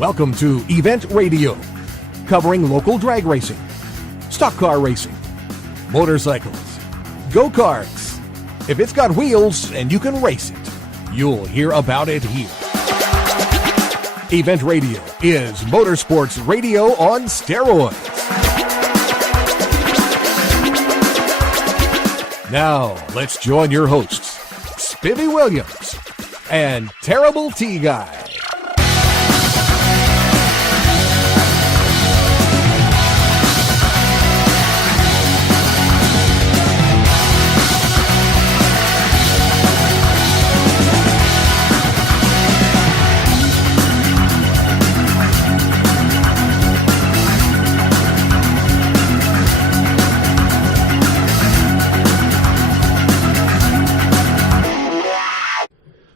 Welcome to Event Radio, covering local drag racing, stock car racing, motorcycles, go-karts. If it's got wheels and you can race it, you'll hear about it here. Event Radio is motorsports radio on steroids. Now, let's join your hosts, Spivvy Williams and Terrible T Guy.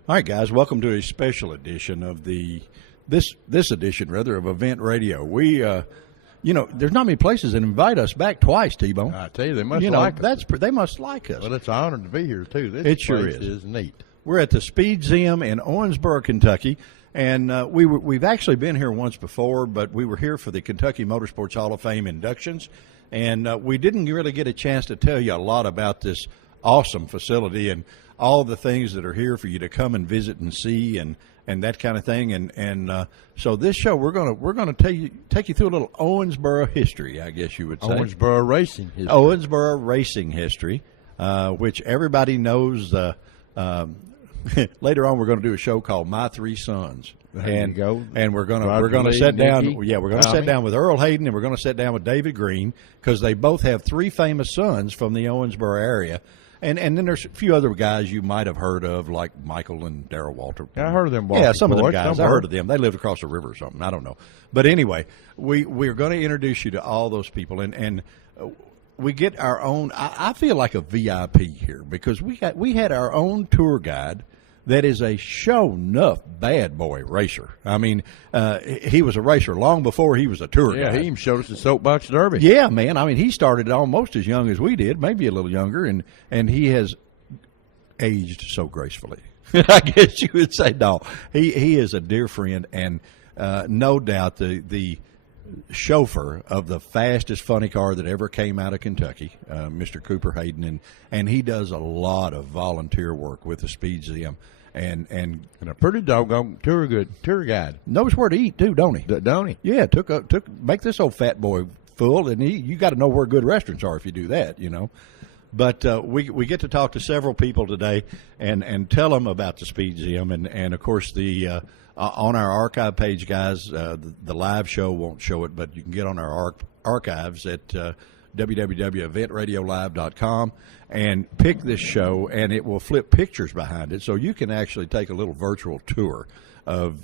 All right, guys, welcome to a special edition of this edition of Event Radio. We, there's not many places that invite us back twice, T-Bone. I tell you, they must like us. They must like us. Well, it's an honor to be here, too. This it sure place is neat. We're at the speedzeum in Owensboro, Kentucky, and we've actually been here once before, but we were here for the Kentucky Motorsports Hall of Fame inductions, and we didn't really get a chance to tell you a lot about this awesome facility and all the things that are here for you to come and visit and see and that kind of thing. And so this show, we're gonna take you through a little Owensboro history, I guess you would say. Owensboro racing history. Owensboro racing history, which everybody knows. Later on, we're going to do a show called My Three Sons. There you go. And we're going to sit down. Yeah, we're going to sit down with Earl Hayden, and we're going to sit down with David Green, because they both have three famous sons from the Owensboro area. And then there's a few other guys you might have heard of, like Michael and Darrell Walter. Yeah, I heard of them. Yeah, some of them guys. I heard of them. They lived across the river or something. I don't know. But anyway, we're going to introduce you to all those people, and we get our own. I feel like a VIP here, because we had our own tour guide that is a show-nuff bad boy racer. I mean, he was a racer long before he was a tour guide. Yeah, he even showed us the soapbox derby. Yeah, man. I mean, he started almost as young as we did, maybe a little younger, and he has aged so gracefully. I guess you would say, no. He is a dear friend, and no doubt the chauffeur of the fastest funny car that ever came out of Kentucky, Mr. Cooper Hayden, and he does a lot of volunteer work with the speedzeum, and a pretty doggone tour guide. Knows where to eat too, don't he? Don't he? Yeah, make this old fat boy full, and you got to know where good restaurants are if you do that, you know. But we get to talk to several people today and tell them about the speedzeum, and of course the on our archive page, guys, the live show won't show it, but you can get on our archives at www.eventradiolive.com and pick this show, and it will flip pictures behind it, so you can actually take a little virtual tour of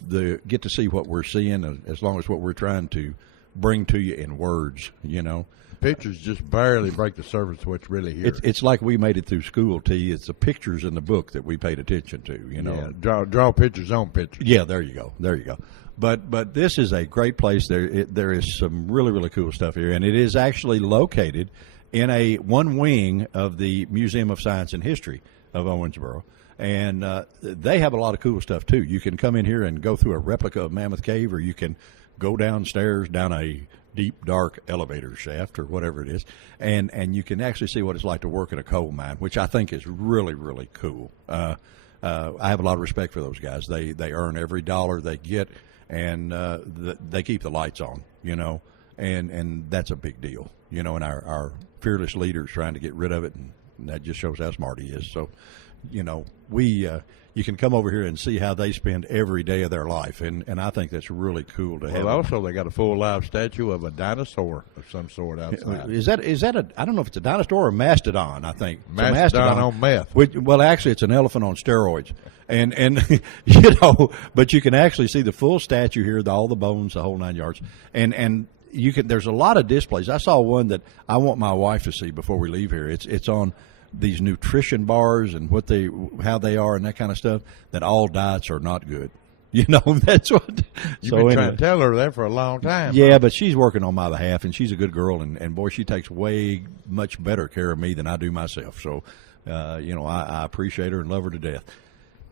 get to see what we're seeing, as long as what we're trying to bring to you in words, you know. Pictures just barely break the surface of what's really here. It's like we made it through school, T. It's the pictures in the book that we paid attention to, you know. Yeah, draw pictures on pictures. Yeah, there you go. But this is a great place. There is some really, really cool stuff here, and it is actually located in one wing of the Museum of Science and History of Owensboro. And they have a lot of cool stuff, too. You can come in here and go through a replica of Mammoth Cave, or you can go downstairs down a deep, dark elevator shaft or whatever it is, and you can actually see what it's like to work in a coal mine, which I think is really, really cool. I have a lot of respect for those guys. They earn every dollar they get, and they keep the lights on, you know, and that's a big deal, you know, and our fearless leader is trying to get rid of it, and that just shows how smart he is. So, you know, you can come over here and see how they spend every day of their life, and I think that's really cool to have. Well, also they got a full live statue of a dinosaur of some sort outside. Is that I don't know if it's a dinosaur or a mastodon. I think mastodon on meth. Well, actually, it's an elephant on steroids, and you know, but you can actually see the full statue here, all the bones, the whole 9 yards, and you can. There's a lot of displays. I saw one that I want my wife to see before we leave here. It's on these nutrition bars and how they are and that kind of stuff, that all diets are not good. You know, that's what. You've been trying to tell her that for a long time. Yeah, but she's working on my behalf, and she's a good girl, and boy, she takes way much better care of me than I do myself. So, you know, I appreciate her and love her to death.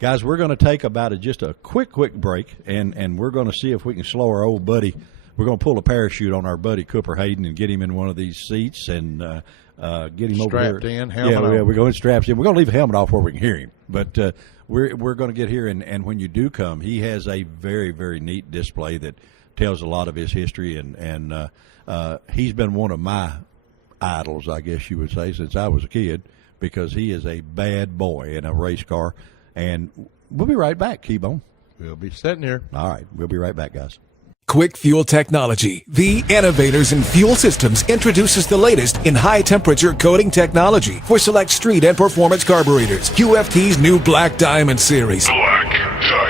Guys, we're going to take just a quick break, and we're going to see if we can slow our old buddy. We're going to pull a parachute on our buddy Cooper Hayden and get him in one of these seats and get him over Strapped here. in, helmet on. We're going straps in. We're going to leave a helmet off where we can hear him. But we're going to get here, and when you do come, he has a very, very neat display that tells a lot of his history, and he's been one of my idols, I guess you would say, since I was a kid, because he is a bad boy in a race car. And we'll be right back, Keybone. We'll be sitting here. All right, we'll be right back, guys. Quick Fuel Technology, the innovators in fuel systems, introduces the latest in high-temperature coating technology for select street and performance carburetors. QFT's new Black Diamond series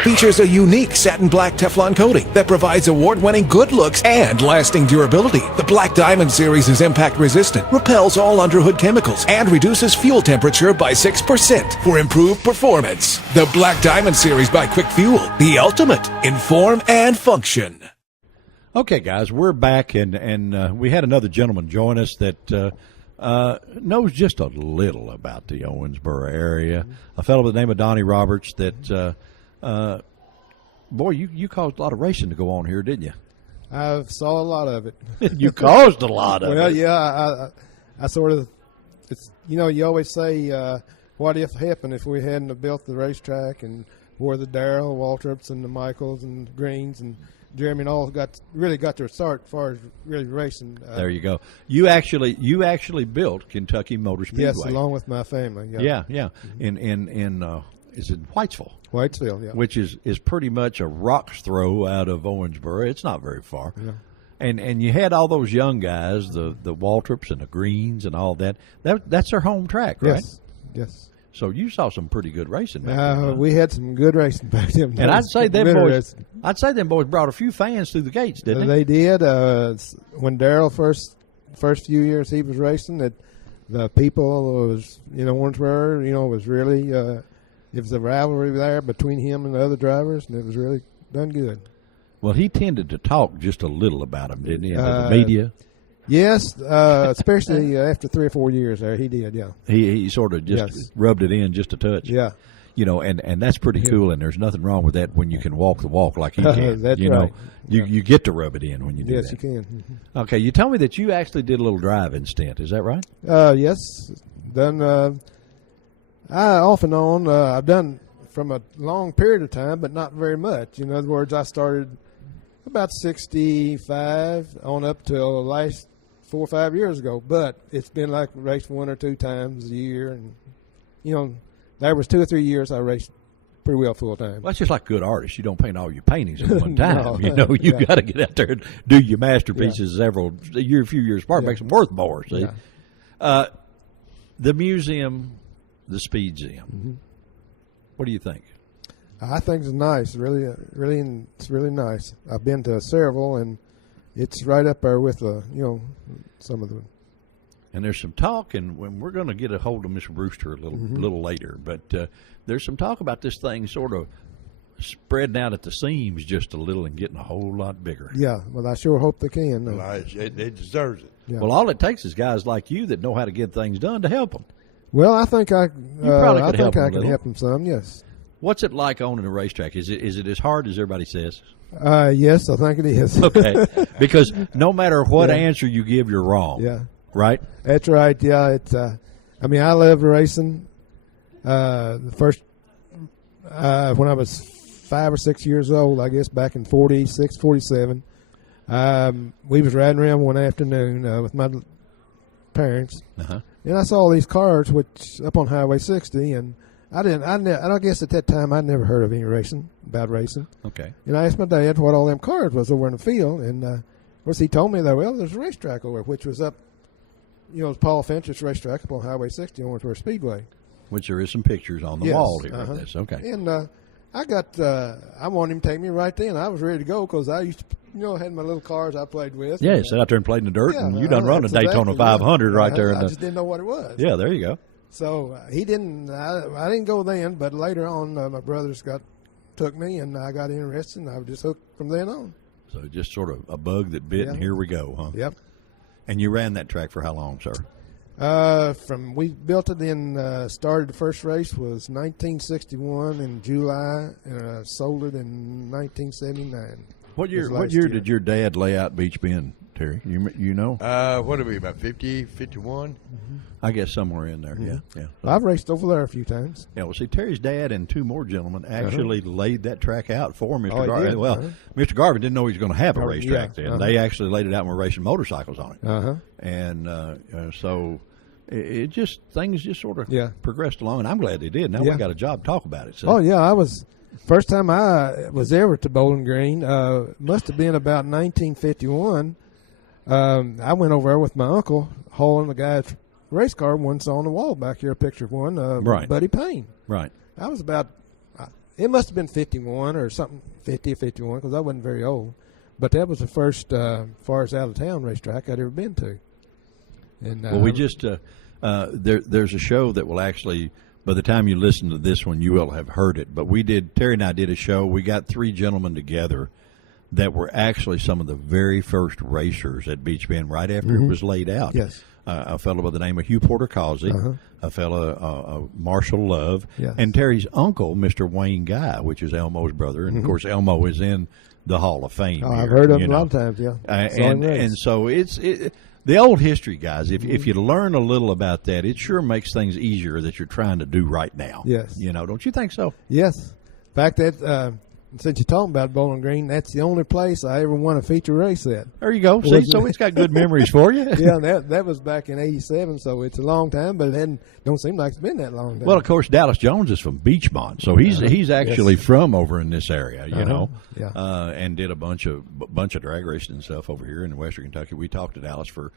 features a unique satin black Teflon coating that provides award-winning good looks and lasting durability. The Black Diamond series is impact-resistant, repels all underhood chemicals, and reduces fuel temperature by 6% for improved performance. The Black Diamond series by Quick Fuel, the ultimate in form and function. Okay, guys, we're back, and we had another gentleman join us that knows just a little about the Owensboro area. A fellow by the name of Donnie Roberts that, boy, you caused a lot of racing to go on here, didn't you? I saw a lot of it. You caused a lot of Well, it. yeah, I sort of, it's, you always say, what if happened if we hadn't have built the racetrack and where the Darrell, Waltrops, and the Michaels and the Greens and Jeremy and all really got their start as far as really racing. There you go. You actually built Kentucky Motor Speedway. Yes, along with my family. Yeah. Yeah. In is it Whitesville? Whitesville, yeah. Which is pretty much a rock's throw out of Owensboro. It's not very far. Yeah. And you had all those young guys, the Waltrops and the Greens and all that. That's their home track, right? Yes. So you saw some pretty good racing back then. Huh? We had some good racing back then. And I'd say them boys brought a few fans through the gates, didn't they? They did. When Darrell first few years he was racing, that the people was Owensboro, was really it was a rivalry there between him and the other drivers, and it was really done good. Well, he tended to talk just a little about them, didn't he? In the media. Yes, especially after 3 or 4 years there, he did. Yeah, he sort of just rubbed it in just a touch. Yeah, and that's pretty cool. And there's nothing wrong with that when you can walk the walk like he can. That's right. You get to rub it in when you do that. Yes, you can. Mm-hmm. Okay, you tell me that you actually did a little driving stint. Is that right? Yes, done. I off and on. I've done from a long period of time, but not very much. In other words, I started about 65 on up till the last 4 or 5 years ago, but it's been like raced 1 or 2 times a year, and there was 2 or 3 years I raced pretty well full time. Well, that's just like good artists. You don't paint all your paintings at one time. No. You got to get out there and do your masterpieces a few years apart, makes them worth more. See, the museum, the speedzeum. Mm-hmm. What do you think? I think it's nice. It's really nice. I've been to several, and it's right up there with some of the. And there's some talk, and we're going to get a hold of Mr. Brewster a little later, but there's some talk about this thing sort of spreading out at the seams just a little and getting a whole lot bigger. Yeah, well, I sure hope they can. Well, it deserves it. Yeah. Well, all it takes is guys like you that know how to get things done to help them. Well, I think I can help them some. Yes. What's it like owning a racetrack? Is it as hard as everybody says? Yes, I think it is. Okay, because no matter what answer you give, you're wrong. Yeah. Right? That's right. Yeah, it's. I love racing. The first when I was 5 or 6 years old, I guess back in 46, 47, we was riding around one afternoon with my parents, and I saw these cars which up on Highway 60, and I guess at that time I'd never heard of any racing. Okay. And I asked my dad what all them cars was over in the field, and of course he told me that, well, there's a racetrack over there, which was up, Paul Finch's racetrack up on Highway 60 on Owensboro Speedway. Which there is some pictures on the wall here of this. Okay. And I wanted him to take me right then. I was ready to go because I used to, had my little cars I played with. Yeah, you sat out there and played in the dirt, and you done run a Daytona 500 right there. I just didn't know what it was. Yeah, there you go. So he didn't. I didn't go then, but later on, my brothers took me, and I got interested, and I was just hooked from then on. So just sort of a bug that bit, and here we go, huh? Yep. And you ran that track for how long, sir? We built it in, started the first race was 1961 in July, and sold it in 1979. What year? This What last year year. did your dad lay out Beach Bend, Terry? You know? What are we, about 50, 51? I guess somewhere in there. Yeah. I've raced over there a few times. Yeah, well, see, Terry's dad and two more gentlemen actually laid that track out for Mr. Oh, he Garvin. did? Well, Mr. Garvin didn't know he was going to have a Oh, racetrack yeah. then. They actually laid it out and were racing motorcycles on it. Uh-huh. And so it just, things just sort of Yeah. progressed along, and I'm glad they did. Now Yeah. we got a job to talk about it. So. Oh, yeah, first time I was ever to Bowling Green, must have been about 1951. I went over there with my uncle, hauling the guy's race car. One saw on the wall back here, a picture of one, Right. Buddy Payne. Right. I was about, it must have been 51 or something, 50 or 51, because I wasn't very old. But that was the first, far as out-of-town racetrack I'd ever been to. And Well, we just there's a show that will actually, by the time you listen to this one, you will have heard it. But Terry and I did a show. We got three gentlemen together that were actually some of the very first racers at Beach Bend right after it was laid out. Yes. A fellow by the name of Hugh Porter Causey, a fellow Marshall Love, Yes. and Terry's uncle, Mr. Wayne Guy, which is Elmo's brother. And, of course, Elmo is in the Hall of Fame. Oh, here, I've heard of you him a know. lot of times, yeah. And so it's the old history, guys. If you learn a little about that, it sure makes things easier that you're trying to do right now. Yes. You know, don't you think so? Yes. In fact, since you're talking about Bowling Green, that's the only place I ever won a feature race at. There you go. See, so it's got good memories for you. Yeah, that was back in '87, so it's a long time, but it don't seem like it's been that long. Well, of course, Dallas Jones is from Beachmont, so he's actually from over in this area, you know, Yeah. and did a bunch of drag racing and stuff over here in Western Kentucky. We talked to Dallas for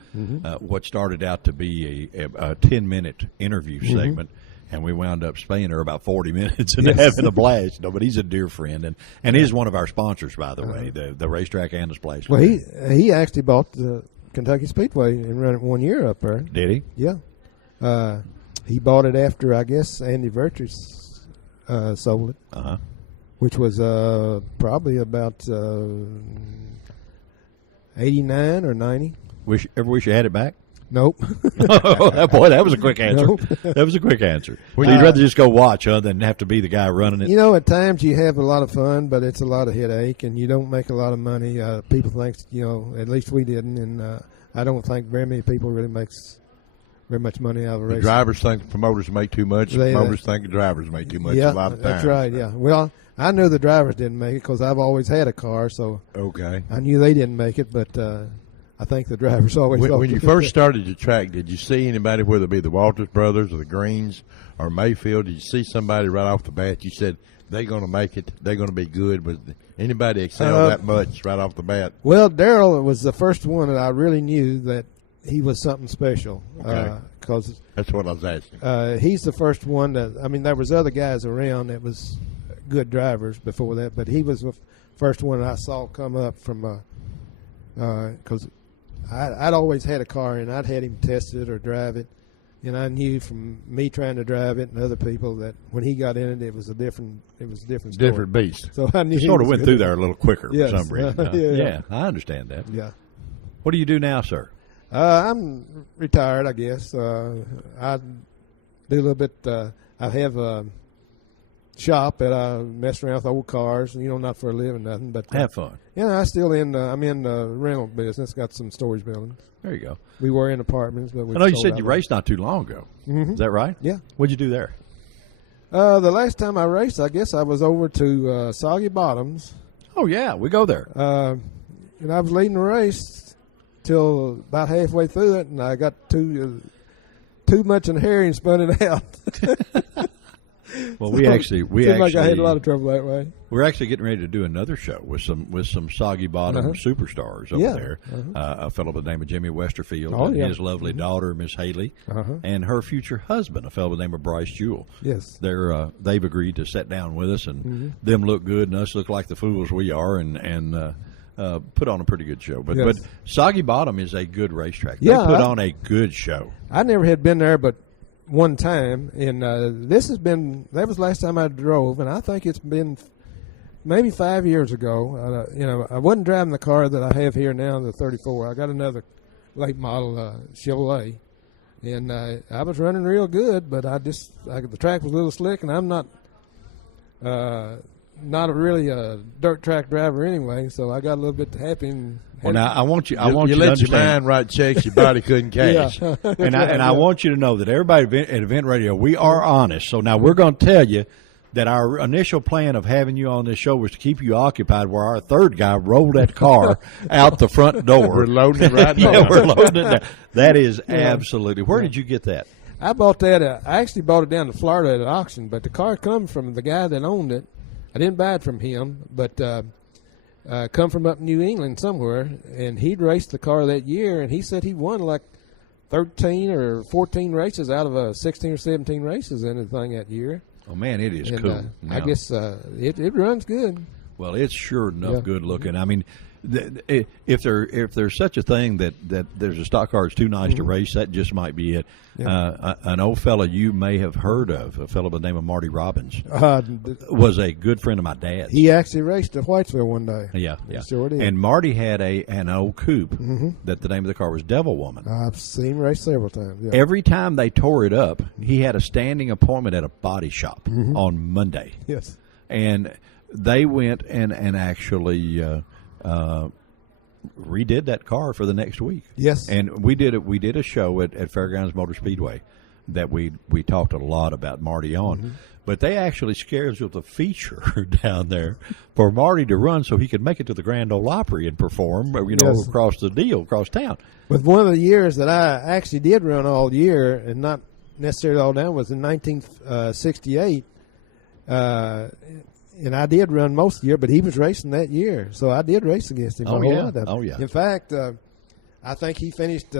what started out to be a 10-minute interview segment. And we wound up staying there about 40 minutes and having a blast. No, but he's a dear friend, and he's one of our sponsors, by the way, the racetrack and the splash. Well, he actually bought the Kentucky Speedway and ran it 1 year up there. Did he? Yeah. He bought it after, I guess, Andy Virtue sold it, which was probably about 89 or 90. Ever wish you had it back? Nope. Boy, that was a quick answer. Nope. That was a quick answer. So you'd rather just go watch, than have to be the guy running it? You know, at times you have a lot of fun, but it's a lot of headache, and you don't make a lot of money. People think, at least we didn't, and I don't think very many people really makes very much money out of a race. The drivers think the promoters make too much. The promoters think the drivers make too much a lot of times. That's right, yeah. Well, I knew the drivers didn't make it because I've always had a car, so Okay. I knew they didn't make it, but I think the drivers always When you first started the track, did you see anybody, whether it be the Walters brothers or the Greens or Mayfield, did you see somebody right off the bat you said they're going to make it, they're going to be good? Was anybody excel that much right off the bat? Well, Darrell was the first one that I really knew that he was something special. Okay. Because That's what I was asking. he's the first one that, there was other guys around that was good drivers before that, but he was the first one I saw come up from, because I'd always had a car and I'd had him test it or drive it, and I knew from me trying to drive it and other people that when he got in it, it was a different story. Different beast. So I knew he Sort of was went good. through there a little quicker Yes. for some reason. Yeah. I understand that. Yeah. What do you do now, sir? I'm retired, I guess. I do a little bit. I have a shop that I mess around with old cars, not for a living, nothing. But Have fun. I'm in the rental business. Got some storage buildings. There you go. We were in apartments, but we. I know you sold said out you of raced not too long ago. Mhm. Is that right? Yeah. What'd you do there? The last time I raced, I guess I was over to Soggy Bottoms, Oh, yeah. We go there. and I was leading the race till about halfway through it, and I got too much in the hair and spun it out. Well, Seemed like I had a lot of trouble that way. we're actually getting ready to do another show with some Soggy Bottom superstars over Yeah. there. A fellow by the name of Jimmy Westerfield Oh, and yeah. his lovely daughter, Miss Haley, and her future husband, a fellow by the name of Bryce Jewell. Yes. They've agreed to sit down with us, and them look good and us look like the fools we are, and put on a pretty good show. But Yes. but Soggy Bottom is a good racetrack. Yeah, They put on a good show. I never had been there but one time, and that was the last time I drove, and I think it's been maybe 5 years ago. I wasn't driving the car that I have here now, the 34. I got another late model Chevrolet, And I was running real good, but the track was a little slick, and I'm not really a dirt track driver anyway, so I got a little bit happy. Well, now I want you You to let your understand. mind write checks your body couldn't cash. Yeah. And I want you to know that everybody at Event Radio, we are honest. So now we're going to tell you that our initial plan of having you on this show was to keep you occupied, where our third guy rolled that car out the front door. We're loading it right now. Yeah, we're loading it down. That is absolutely. Where did you get that? I bought that. I actually bought it down to Florida at an auction, but the car come from the guy that owned it. I didn't buy it from him, but come from up New England somewhere, and he'd raced the car that year, and he said he won like 13 or 14 races out of 16 or 17 races in the thing that year. Oh man, it is And, cool. I guess it runs good. Well, it's sure enough Yeah. good looking. I mean, if there's such a thing that there's a stock car that's too nice to race, that just might be it. Yeah. An old fella you may have heard of, a fellow by the name of Marty Robbins, Uh, was a good friend of my dad's. he actually raced at Whitesville one day. Yeah. Sure did. And Marty had an old coupe that the name of the car was Devil Woman. I've seen him race several times. Yeah. Every time they tore it up, he had a standing appointment at a body shop on Monday. Yes. And they went and actually redid that car for the next week. Yes. And we did a show at Fairgrounds Motor Speedway that we talked a lot about Marty on. But they actually scheduled a feature down there for Marty to run so he could make it to the Grand Ole Opry and perform, Yes. across town. But one of the years that I actually did run all year, and not necessarily all down, was in 1968. And I did run most of the year, but he was racing that year, so I did race against him. Oh, a whole yeah. lot of Oh, yeah. In fact, I think he finished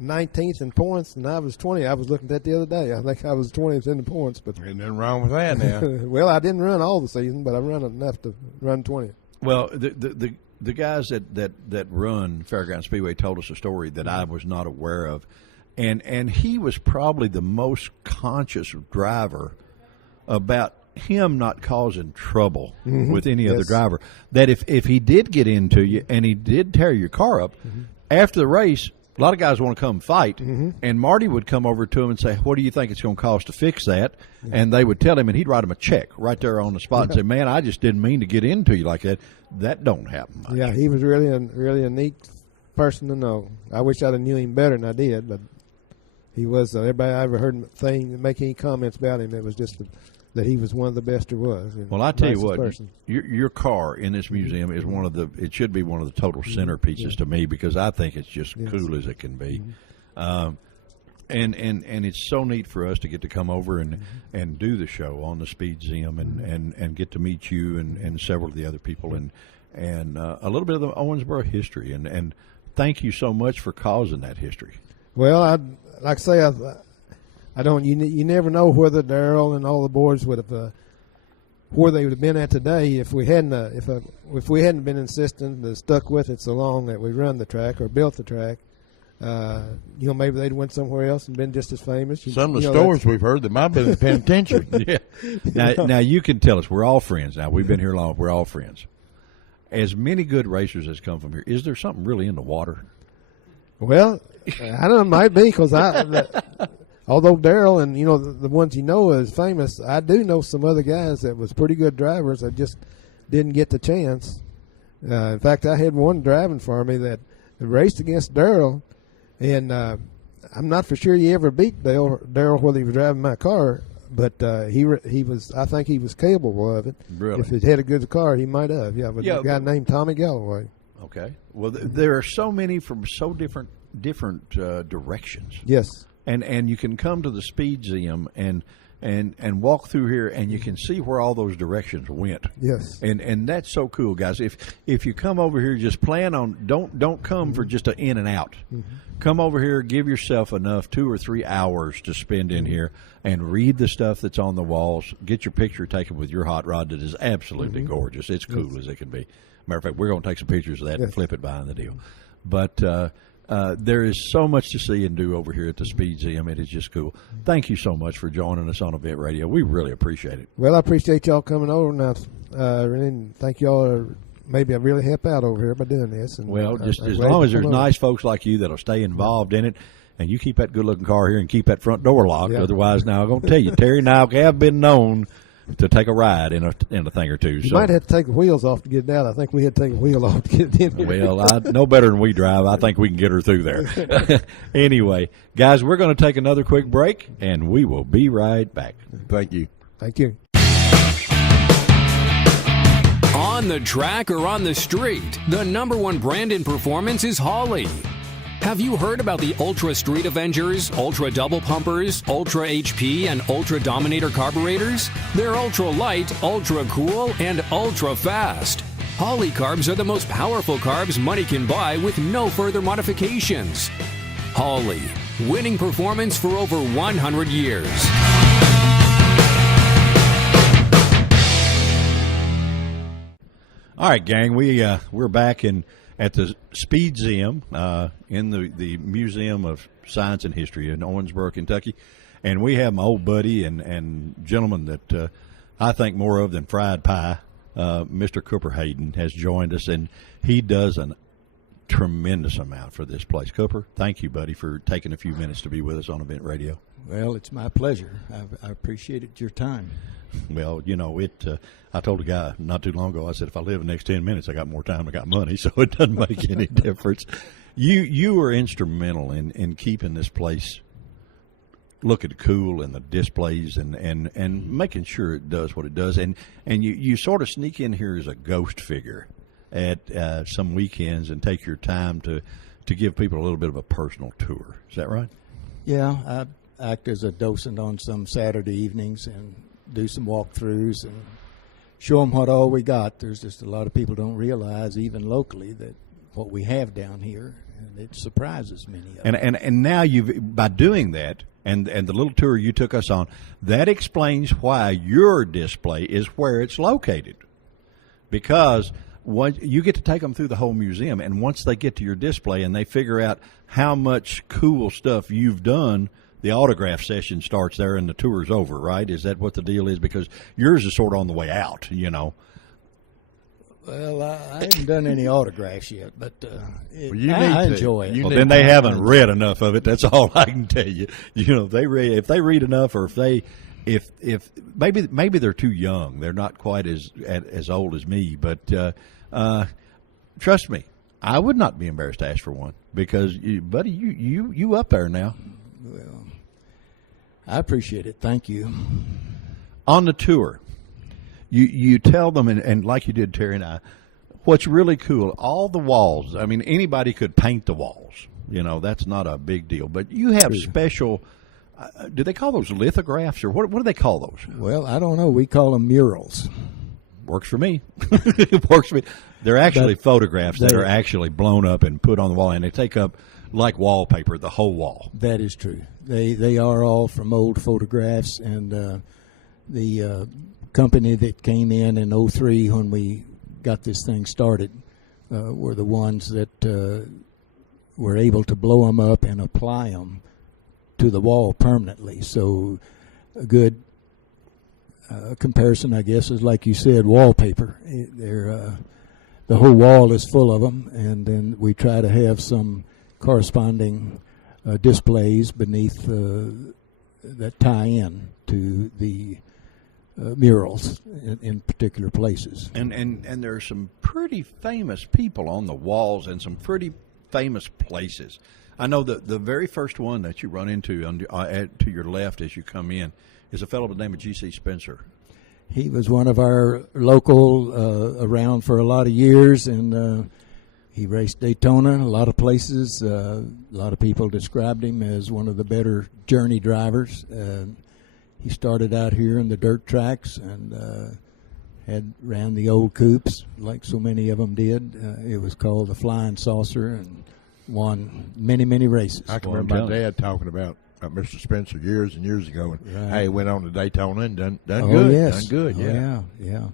19th in points, and I was 20. I was looking at that the other day. I think I was 20th in the points, but Ain't nothing wrong with that now. well, I didn't run all the season, but I ran enough to run 20. Well, the guys that run Fairgrounds Speedway told us a story that I was not aware of, and he was probably the most conscious driver about him not causing trouble with any other Yes. driver. That if he did get into you and he did tear your car up, after the race, a lot of guys want to come fight, and Marty would come over to him and say, "What do you think it's going to cost to fix that?" And they would tell him, and he'd write him a check right there on the spot and say, "Man, I just didn't mean to get into you like that. That don't happen much." Yeah, he was really a neat person to know. I wish I'd have knew him better than I did, but he was. Everybody I ever heard make any comments about him, it was just that he was one of the best there was. And Well, I tell you nicest what, person. your car in this museum is it should be one of the total centerpieces to me, because I think it's just cool as it can be. And it's so neat for us to get to come over and do the show on the speedzeum and get to meet you and several of the other people and a little bit of the Owensboro history and thank you so much for causing that history. Well, like I say, I don't. You never know whether Darrell and all the boys would have where they would have been at today if we hadn't if we hadn't been insistent and stuck with it so long that we run the track or built the track. Maybe they'd went somewhere else and been just as famous. Some of the stories we've heard, they might have been in the penitentiary. Yeah. Now you can tell us. We're all friends now. We've been here long. We're all friends. As many good racers as come from here, is there something really in the water? Well, I don't know. It might be because although Darrell and the ones is famous, I do know some other guys that was pretty good drivers that just didn't get the chance. In fact, I had one driving for me that raced against Darrell, and I'm not for sure he ever beat Darrell whether he was driving my car, but he was. I think he was capable of it. Really? If it had a good car, he might have. Yeah, but a guy named Tommy Galloway. Okay. Well, there are so many from so different directions. Yes. And you can come to the speedzeum and walk through here, and you can see where all those directions went. Yes. And that's so cool, guys. If you come over here, just plan on don't come for just an in and out. Come over here, give yourself enough 2 or 3 hours to spend in here and read the stuff that's on the walls. Get your picture taken with your hot rod that is absolutely gorgeous. It's cool as it can be. Matter of fact, we're going to take some pictures of that and flip it behind the deal. But there is so much to see and do over here at the speedzeum. It is just cool. Thank you so much for joining us on Event Radio. We really appreciate it. Well, I appreciate y'all coming over now. And thank y'all. Maybe I really help out over here by doing this. And Well, just I'm as glad long to as there's come over. nice folks like you that'll stay involved in it And you keep that good-looking car here and keep that front door locked. Yeah. Otherwise, now I'm going to tell you, Terry and I have been known to take a ride in a thing or two. You might have to take the wheels off to get it out. I think we had to take a wheel off to get it in here. Well, I know better than we drive. I think we can get her through there. Anyway, guys, we're going to take another quick break, and we will be right back. Thank you. Thank you. On the track or on the street, the number one brand in performance is Holley. Have you heard about the Ultra Street Avengers, Ultra Double Pumpers, Ultra HP, and Ultra Dominator carburetors? They're ultra light, ultra cool, and ultra fast. Holley carbs are the most powerful carbs money can buy with no further modifications. Holley, winning performance for over 100 years. All right, gang, we're back at the speedzeum in the Museum of Science and History in Owensboro, Kentucky, and we have my old buddy and gentleman that I think more of than fried pie, Mr. Cooper Hayden, has joined us, and he does a tremendous amount for this place. Cooper, thank you, buddy, for taking a few minutes to be with us on Event Radio. Well, it's my pleasure. I appreciated your time. Well, you know, I told a guy not too long ago, I said, if I live the next 10 minutes, I got more time, I got money, so it doesn't make any difference. You were instrumental in keeping this place looking cool and the displays and making sure it does what it does. And you sort of sneak in here as a ghost figure at some weekends and take your time to give people a little bit of a personal tour. Is that right? Yeah, I act as a docent on some Saturday evenings and do some walkthroughs and show them what all we got. There's just a lot of people don't realize, even locally, that what we have down here, and it surprises many of them. And now by doing that and the little tour you took us on, that explains why your display is where it's located, because you get to take them through the whole museum, and once they get to your display and they figure out how much cool stuff you've done, the autograph session starts there and the tour's over, right? Is that what the deal is? Because yours is sort of on the way out, you know. Well, I haven't done any autographs yet, but I enjoy it. Well, then they haven't read enough of it. That's all I can tell you. You know, if they read enough, or if maybe they're too young, they're not quite as old as me. But trust me, I would not be embarrassed to ask for one, because buddy, you up there now. Well, I appreciate it. Thank you. On the tour, you tell them, and like you did, Terry and I, what's really cool, all the walls, I mean, anybody could paint the walls. You know, that's not a big deal. But you have special, do they call those lithographs, or what do they call those? Well, I don't know. We call them murals. Works for me. It works for me. They're actually photographs that are actually blown up and put on the wall, and they take up, like wallpaper, the whole wall. That is true. They are all from old photographs, and the company that came in 2003 when we got this thing started were the ones that were able to blow them up and apply them to the wall permanently. So a good comparison, I guess, is like you said, wallpaper. The whole wall is full of them, and then we try to have some corresponding displays beneath that tie in to the murals in particular places. And there are some pretty famous people on the walls and some pretty famous places. I know that the very first one that you run into to your left as you come in is a fellow by the name of G.C. Spencer. He was one of our local, around for a lot of years, and he raced Daytona, a lot of places. A lot of people described him as one of the better journey drivers. He started out here in the dirt tracks and ran the old coupes, like so many of them did. It was called the Flying Saucer, and won many, many races. I can remember my dad talking about Mr. Spencer years and years ago. And hey, went on to Daytona and done good. Yes. Done good, Yeah.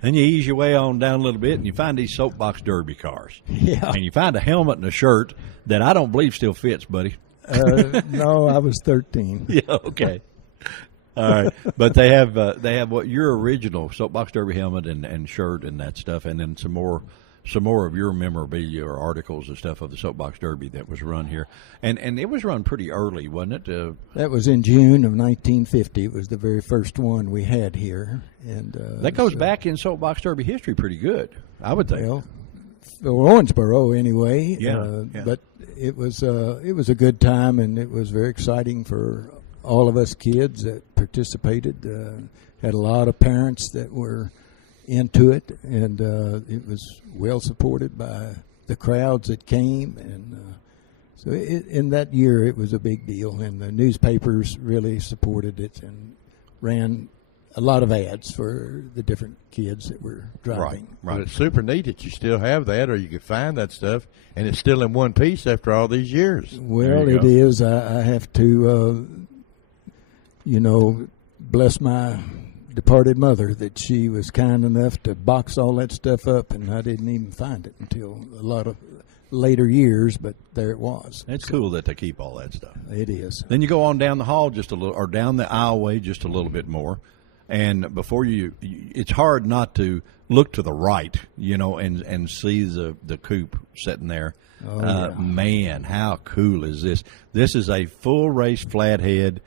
Then you ease your way on down a little bit, and you find these soapbox derby cars. Yeah. And you find a helmet and a shirt that I don't believe still fits, buddy. No, I was 13. Yeah, okay. All right. But they have what your original soapbox derby helmet and shirt and that stuff, and then some more some more of your memorabilia or articles and stuff of the Soapbox Derby that was run here, and it was run pretty early, wasn't it? That was in June of 1950. It was the very first one we had here, and that goes back in Soapbox Derby history pretty good, I would think. Well, for Owensboro anyway. Yeah. But it was a good time, and it was very exciting for all of us kids that participated. Had a lot of parents that were into it, and it was well supported by the crowds that came, and so in that year it was a big deal, and the newspapers really supported it and ran a lot of ads for the different kids that were driving. Right. But it's super neat that you still have that, or you could find that stuff, and it's still in one piece after all these years. Well, There you it go. is. I have to, bless my departed mother that she was kind enough to box all that stuff up, and I didn't even find it until a lot of later years, but there it was. It's cool that they keep all that stuff. It is. Then you go on down the hall just a little, or down the aisleway just a little bit more, and before it's hard not to look to the right, and see the coupe sitting there. Oh, yeah. Man, how cool is this? This is a full race flathead.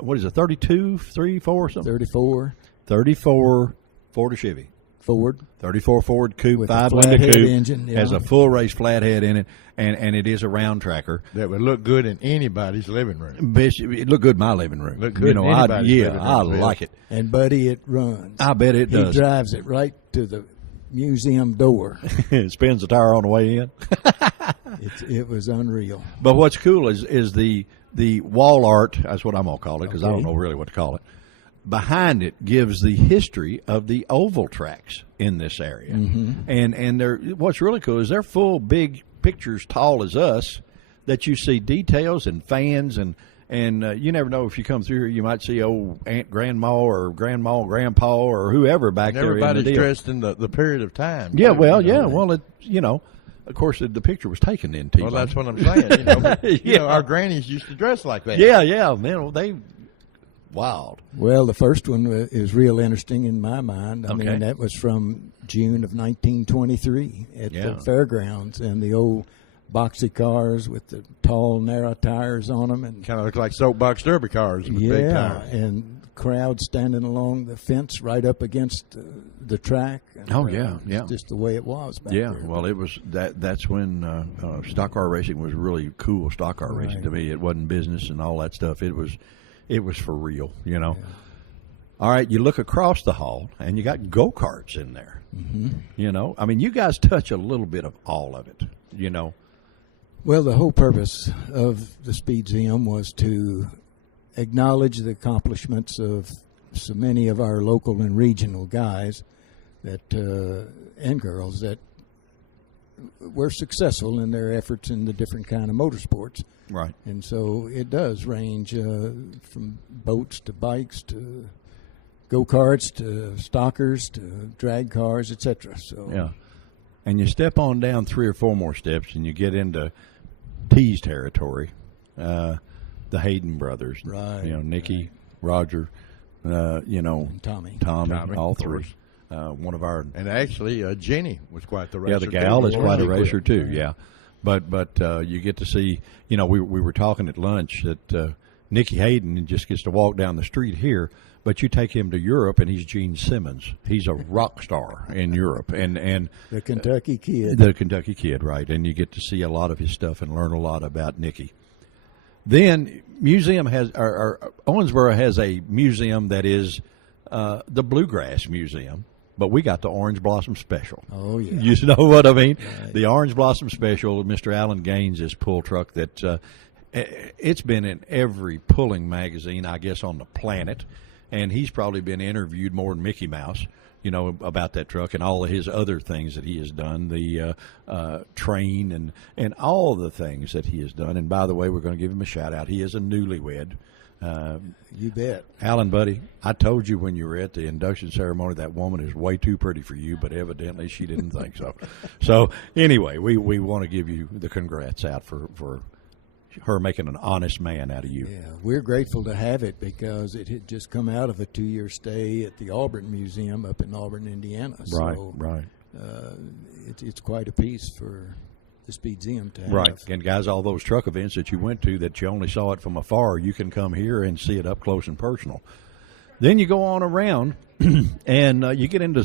What is it? 32, 3, 4, something? 34 34 Ford or Chevy. Ford. 34 Ford coupe, With a 5-window flathead coupe, engine, yeah. has a full race flathead in it, and it is a round tracker. That would look good in anybody's living room. Bishop, it looked good in my living room. Look good in anybody's living room, I Bill. like it. And, buddy, it runs. I bet it He does. drives it right to the museum door. It spins the tire on the way in. It was unreal. But what's cool is the wall art. That's what I'm gonna call it, because I Okay. don't know really what to call it. Behind it gives the history of the oval tracks in this area, and they're, what's really cool is they're full big pictures, tall as us, that you see details and fans and you never know, if you come through here, you might see old Aunt Grandma or Grandma, Grandpa, or whoever back And there. everybody's in the deal. dressed in the period of time. Yeah, too, well, you know. yeah, well, of course, the picture was taken in T-Bone. Well, that's what I'm saying. But, Yeah. our grannies used to dress like that. Yeah, man, they wild. Well, the first one is real interesting in my mind. I Okay. mean, that was from June of 1923 at Yeah. the fairgrounds, and the old boxy cars with the tall, narrow tires on them, and Kind of look like soapbox derby cars with big tires. and crowds standing along the fence right up against the track. And, Oh, yeah, it's yeah. just the way it was back Yeah, there. well, it was that's when stock car racing was really cool. Stock car racing to me, it wasn't business and all that stuff. It was for real, All right, you look across the hall and you got go karts in there. Mm-hmm. I mean, you guys touch a little bit of all of it. Well, the whole purpose of the speedzeum was to acknowledge the accomplishments of so many of our local and regional guys that and girls that were successful in their efforts in the different kind of motorsports. Right. And so it does range from boats to bikes to go-karts to stockers to drag cars, etc. So Yeah. And you step on down 3 or 4 more steps and you get into T's territory. The Hayden brothers. Right, Nikki, Roger, and Tommy. all of 3. course. One of our And actually, Jenny was quite the racer. Yeah, the gal too. is quite a She quit. racer too. Yeah, but you get to see. We were talking at lunch that Nicky Hayden just gets to walk down the street here, but you take him to Europe and he's Gene Simmons. He's a rock star in Europe, and The Kentucky Kid. the Kentucky Kid, right? And you get to see a lot of his stuff and learn a lot about Nicky. Then museum has Owensboro has a museum that is the Bluegrass Museum. But we got the Orange Blossom Special. Oh, yeah. You know what I mean? Right. The Orange Blossom Special, Mr. Alan Gaines' pull truck that it's been in every pulling magazine, I guess, on the planet. And he's probably been interviewed more than Mickey Mouse, about that truck and all of his other things that he has done, the train and all the things that he has done. And by the way, we're going to give him a shout out. He is a newlywed. You bet. Alan, buddy, I told you when you were at the induction ceremony that woman is way too pretty for you, but evidently she didn't think so. So anyway, we want to give you the congrats out for her making an honest man out of you. Yeah, we're grateful to have it because it had just come out of a 2-year stay at the Auburn Museum up in Auburn, Indiana. Right, So right. it's quite a piece for the speedzeum to have. Right. And guys, all those truck events that you went to that you only saw it from afar, you can come here and see it up close and personal. Then you go on around and you get into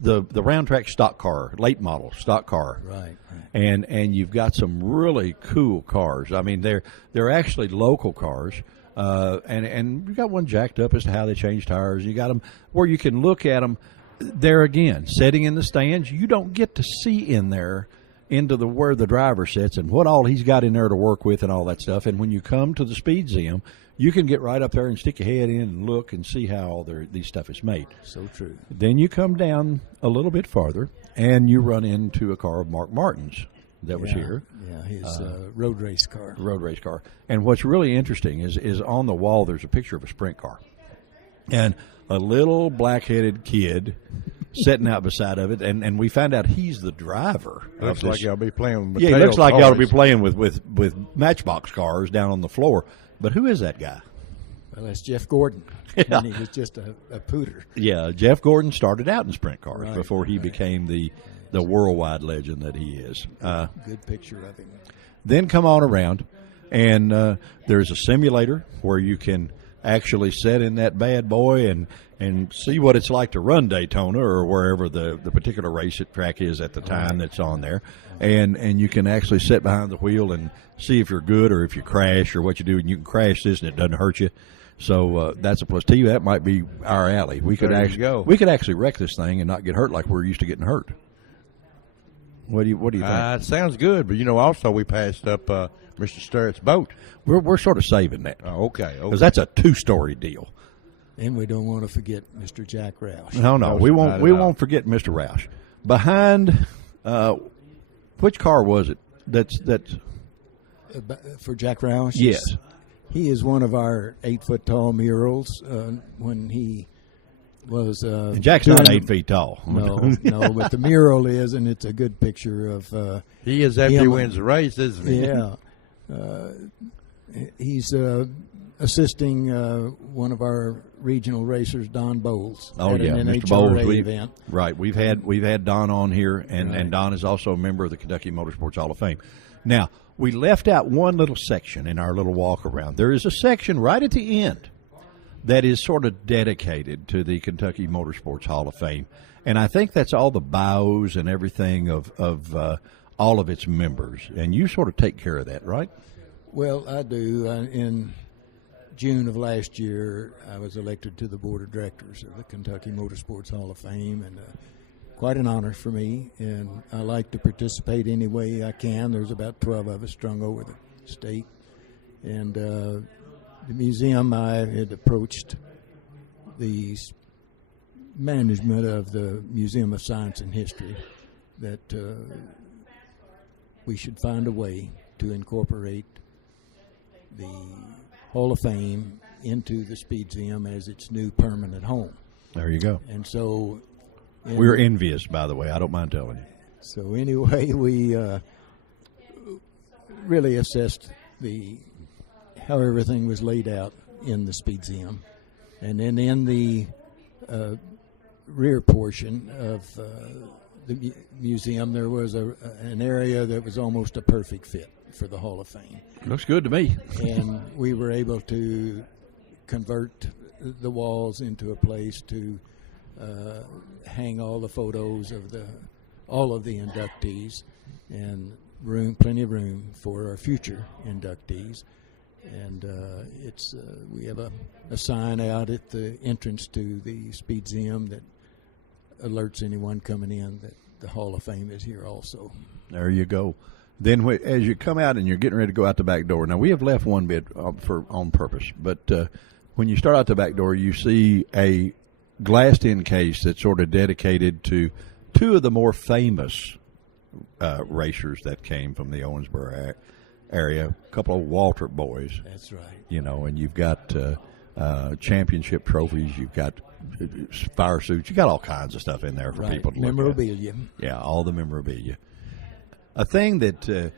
the round track stock car, late model stock car. Right. And you've got some really cool cars. I mean, they're actually local cars. And you got one jacked up as to how they change tires. You got them where you can look at them. There again, sitting in the stands, you don't get to see in there into where the driver sits and what all he's got in there to work with and all that stuff. And when you come to the speedzeum, you can get right up there and stick your head in and look and see how all these stuff is made. So true. Then you come down a little bit farther, and you run into a car of Mark Martin's that was here. Yeah, his road race car. Road race car. And what's really interesting is on the wall there's a picture of a sprint car. And a little black-headed kid sitting out beside of it, and we find out he's the driver. Looks like y'all be playing with Yeah, Mateo it looks like y'all to be toys. playing with Matchbox cars down on the floor. But who is that guy? Well, that's Jeff Gordon. Yeah. And he was just a pooter. Yeah, Jeff Gordon started out in sprint cars Right, before he became the worldwide legend that he is. Good picture of him. Then come on around, and there's a simulator where you can actually sit in that bad boy and see what it's like to run Daytona or wherever the particular race track is at the time that's on there. And you can actually sit behind the wheel and see if you're good or if you crash or what you do. And you can crash this and it doesn't hurt you. So that's a plus. To you, that might be our alley. We could actually wreck this thing and not get hurt like we're used to getting hurt. What do you think? It sounds good, but also we passed up Mr. Sterrett's boat. We're sort of saving that. Oh, okay. Because that's a 2-story deal. And we don't want to forget Mr. Jack Roush. No, we won't forget Mr. Roush. Behind, which car was it? That's For Jack Roush? Yes. He is one of our 8-foot-tall murals. When he was and Jack's not 8 feet tall. No, but the mural is, and it's a good picture of. He is after he wins the race, isn't he? Yeah, he's assisting one of our regional racers, Don Bowles. Oh at yeah, an Mr. NHRA Bowles. event. Right, we've had Don on here, and Don is also a member of the Kentucky Motorsports Hall of Fame. Now we left out one little section in our little walk around. There is a section right at the end that is sort of dedicated to the Kentucky Motorsports Hall of Fame. And I think that's all the bios and everything of all of its members. And you sort of take care of that, right? Well, I do. In June of last year, I was elected to the board of directors of the Kentucky Motorsports Hall of Fame, and quite an honor for me. And I like to participate any way I can. There's about 12 of us strung over the state. And the museum, I had approached the management of the Museum of Science and History that we should find a way to incorporate the Hall of Fame into the speedzeum as its new permanent home. There you go. And so we're envious, by the way. I don't mind telling you. So anyway, we really assessed how everything was laid out in the speedzeum, and then in the rear portion of the museum, there was an area that was almost a perfect fit for the Hall of Fame. Looks good to me. And we were able to convert the walls into a place to hang all the photos of all of the inductees, and plenty of room for our future inductees. And we have a sign out at the entrance to the speedzeum that alerts anyone coming in that the Hall of Fame is here also. There you go. Then as you come out and you're getting ready to go out the back door, now we have left one bit on purpose, but when you start out the back door, you see a glassed-in case that's sort of dedicated to two of the more famous racers that came from the Owensboro area, a couple of Walter boys. That's right. And you've got championship trophies, you've got fire suits, you got all kinds of stuff in there for people to look at. Memorabilia. Yeah, all the memorabilia. A thing that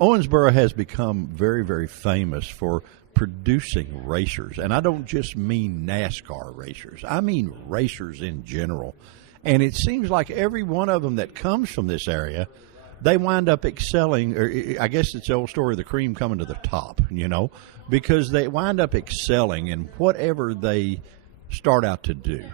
Owensboro has become very, very famous for producing racers. And I don't just mean NASCAR racers. I mean racers in general. And it seems like every one of them that comes from this area, they wind up excelling, or I guess it's the old story of the cream coming to the top, because they wind up excelling in whatever they start out to do.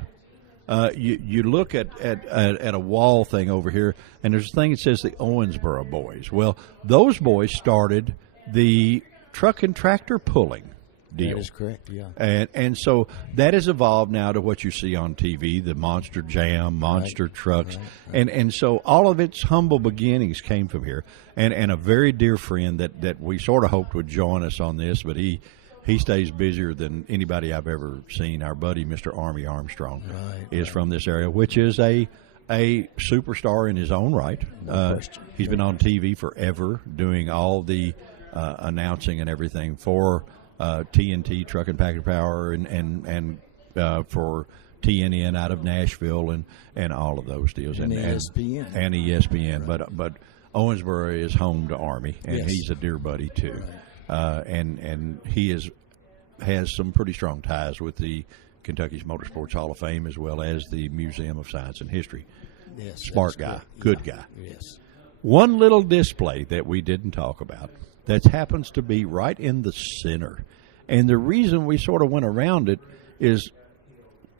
You look at a wall thing over here, and there's a thing that says the Owensboro boys. Well, those boys started the truck and tractor pulling deal. That is correct, yeah. And so that has evolved now to what you see on TV, the Monster Jam, Monster Trucks. Right. And so all of its humble beginnings came from here. And a very dear friend that we sort of hoped would join us on this, but he stays busier than anybody I've ever seen. Our buddy, Mr. Army Armstrong, is from this area, which is a superstar in his own right. He's been on TV forever doing all the announcing and everything for TNT, Truck and Packer Power, and for TNN out of Nashville and all of those deals. And ESPN. And ESPN. Right. But Owensboro is home to Army, and he's a dear buddy too. Right. And he has some pretty strong ties with the Kentucky's Motorsports Hall of Fame as well as the Museum of Science and History. Yes, smart guy, good guy. Yes. One little display that we didn't talk about that happens to be right in the center. And the reason we sort of went around it is,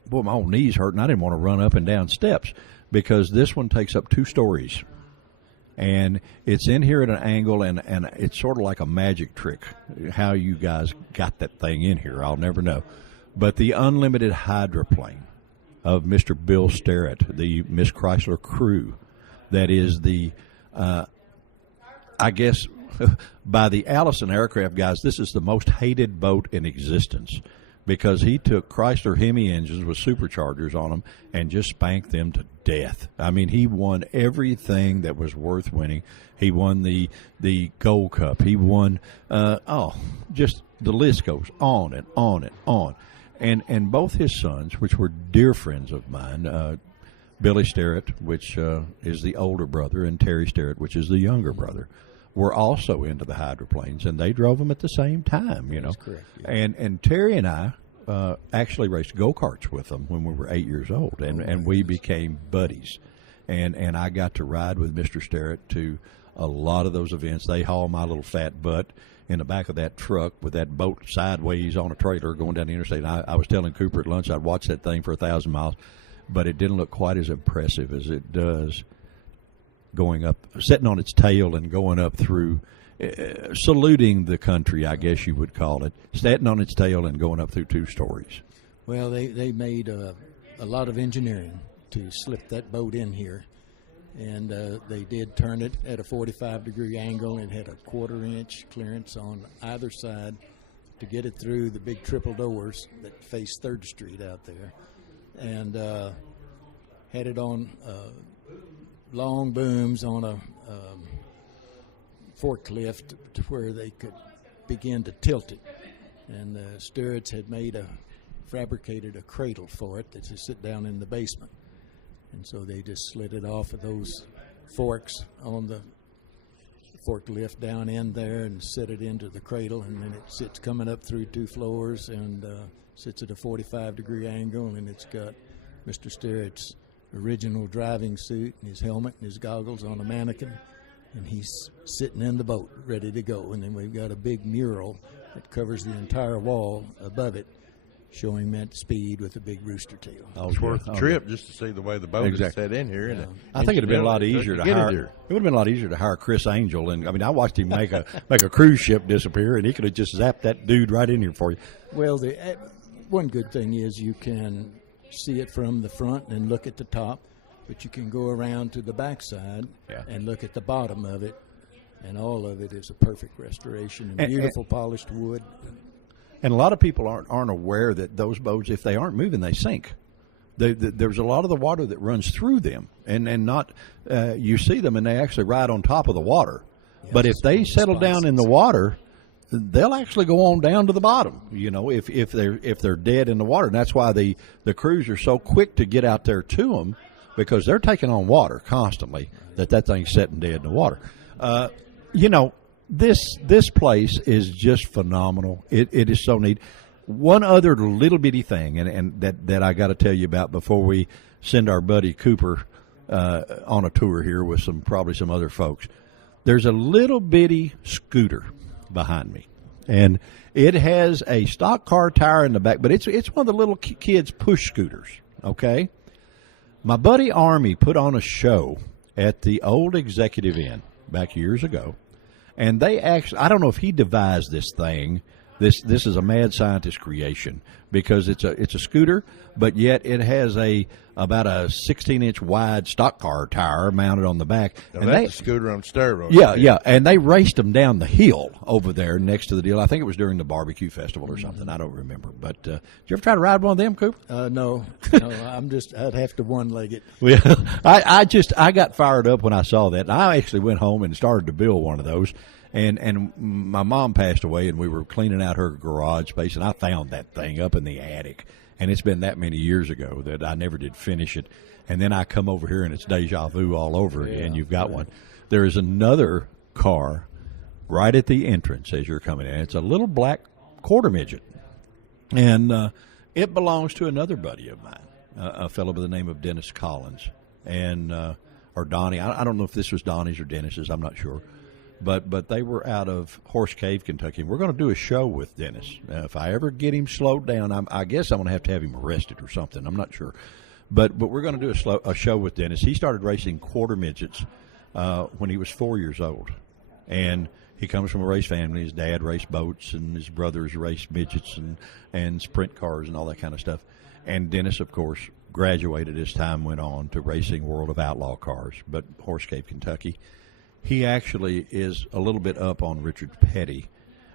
boy, my old knees hurt, and I didn't want to run up and down steps because this one takes up 2 stories. And it's in here at an angle, and it's sort of like a magic trick. How you guys got that thing in here, I'll never know. But the unlimited hydroplane of Mr. Bill Sterrett, the Miss Chrysler crew, that is the, I guess, by the Allison Aircraft guys, this is the most hated boat in existence because he took Chrysler Hemi engines with superchargers on them and just spanked them to death. I mean, he won everything that was worth winning. He won the Gold Cup. He won, just the list goes on and on and on. And both his sons, which were dear friends of mine, Billy Sterrett, which is the older brother, and Terry Sterrett, which is the younger brother, were also into the hydroplanes, and they drove them at the same time, That's correct, yeah. And Terry and I actually raced go-karts with them when we were 8 years old, and we became buddies. And I got to ride with Mr. Sterrett to a lot of those events. They haul my little fat butt in the back of that truck with that boat sideways on a trailer going down the interstate. And I was telling Cooper at lunch I'd watch that thing for 1,000 miles, but it didn't look quite as impressive as it does going up, sitting on its tail and going up through, saluting the country, I guess you would call it, sitting on its tail and going up through 2 stories. Well, they made a lot of engineering to slip that boat in here, and they did turn it at a 45-degree angle and had a 1/4-inch clearance on either side to get it through the big triple doors that face 3rd Street out there, and had it on long booms on a forklift to where they could begin to tilt it. And the Sterretts had fabricated a cradle for it that you sit down in the basement. And so they just slid it off of those forks on the forklift down in there and set it into the cradle, and then it sits coming up through 2 floors and sits at a 45-degree angle, and it's got Mr. Sterrett's original driving suit and his helmet and his goggles on a mannequin, and he's sitting in the boat ready to go. And then we've got a big mural that covers the entire wall above it, showing him at speed with a big rooster tail. It's worth the trip just to see the way the boat is set in here. Yeah. I think it'd have been a lot easier to hire. It would have been a lot easier to hire Chris Angel, and I mean, I watched him make a cruise ship disappear, and he could have just zapped that dude right in here for you. Well, the one good thing is you can see it from the front and look at the top, but you can go around to the backside and look at the bottom of it, and all of it is a perfect restoration and beautiful polished wood. And a lot of people aren't aware that those boats, if they aren't moving, they sink. There's a lot of the water that runs through them, and not you see them and they actually ride on top of the water. Yeah, but if they settle down in the water, they'll actually go on down to the bottom. You know, if they're dead in the water, and that's why the crews are so quick to get out there to them, because they're taking on water constantly. That thing's sitting dead in the water. You know, this place is just phenomenal. It is so neat. one other little bitty thing, and that I got to tell you about before we send our buddy Cooper on a tour here with probably some other folks. There's a little bitty scooter behind me, and it has a stock car tire in the back, but it's one of the little kids' push scooters, okay? My buddy Army put on a show at the old Executive Inn back years ago, and they actually, I don't know if he devised this thing. This is a mad scientist creation because it's a scooter, but yet it has about a 16-inch wide stock car tire mounted on the back. Now and that's a scooter on steroids. Yeah, and they raced them down the hill over there next to the deal. I think it was during the barbecue festival or something. I don't remember. But did you ever try to ride one of them, Cooper? No, I'd have to one-leg it. Well, I got fired up when I saw that. And I actually went home and started to build one of those. And my mom passed away, and we were cleaning out her garage space, and I found that thing up in the attic. And it's been that many years ago that I never did finish it. And then I come over here, and it's deja vu all over again. You've got one. There is another car right at the entrance as you're coming in. It's a little black quarter midget. And it belongs to another buddy of mine, a fellow by the name of Dennis Collins. And or Donnie. I don't know if this was Donnie's or Dennis's. I'm not sure. But they were out of Horse Cave, Kentucky. We're going to do a show with Dennis. If I ever get him slowed down, I guess I'm going to have him arrested or something. I'm not sure. But we're going to do a show with Dennis. He started racing quarter midgets when he was 4 years old. And he comes from a race family. His dad raced boats, and his brothers raced midgets and sprint cars and all that kind of stuff. And Dennis, of course, graduated as time went on to racing World of Outlaw cars, but Horse Cave, Kentucky. He actually is a little bit up on Richard Petty.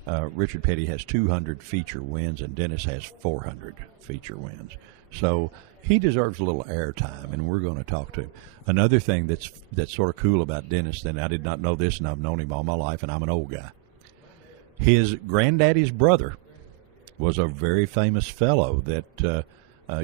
Richard Petty has 200 feature wins, and Dennis has 400 feature wins. So he deserves a little airtime, and we're going to talk to him. Another thing that's sort of cool about Dennis, and I did not know this, and I've known him all my life, and I'm an old guy. His granddaddy's brother was a very famous fellow that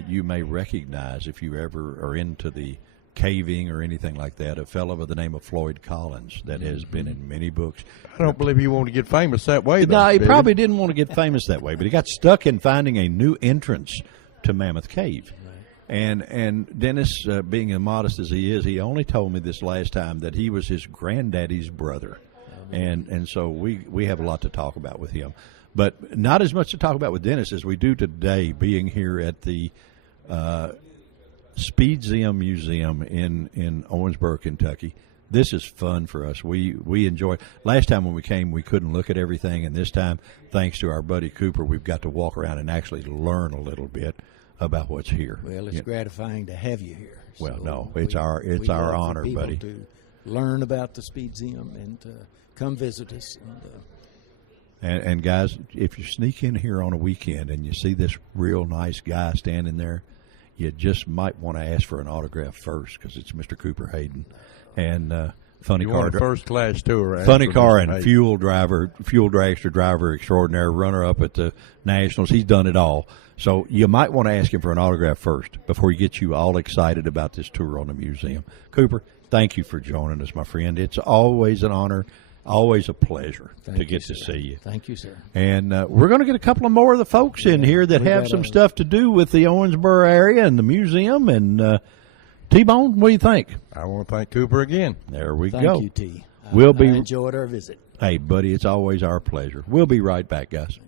you may recognize if you ever are into the caving or anything like that, a fellow by the name of Floyd Collins that has been in many books. I don't believe you want to get famous that way, though. No, he probably didn't want to get famous that way, but he got stuck in finding a new entrance to Mammoth Cave. Right. And Dennis, being as modest as he is, he only told me this last time that he was his granddaddy's brother. And so we have a lot to talk about with him. But not as much to talk about with Dennis as we do today, being here at the Speedzeum Museum in Owensboro, Kentucky. This is fun for us. We enjoy. Last time when we came, we couldn't look at everything, and this time, thanks to our buddy Cooper, we've got to walk around and actually learn a little bit about what's here. Well, it's gratifying to have you here. Well, so no, it's our honor, buddy. To learn about the Speedzeum and come visit us. And guys, if you sneak in here on a weekend and you see this real nice guy standing there, you just might want to ask for an autograph first because it's Mr. Cooper Hayden. And funny you car, want a first class tour. Funny car and fuel dragster driver extraordinaire, runner up at the Nationals. He's done it all. So you might want to ask him for an autograph first before he gets you all excited about this tour on the museum. Cooper, thank you for joining us, my friend. It's always an honor. Always a pleasure to get to see you. Thank you, sir. And we're going to get a couple of more of the folks in here that have some stuff to do with the Owensboro area and the museum. And T-Bone, what do you think? I want to thank Cooper again. There we go. Thank you, T. I enjoyed our visit. Hey, buddy, it's always our pleasure. We'll be right back, guys.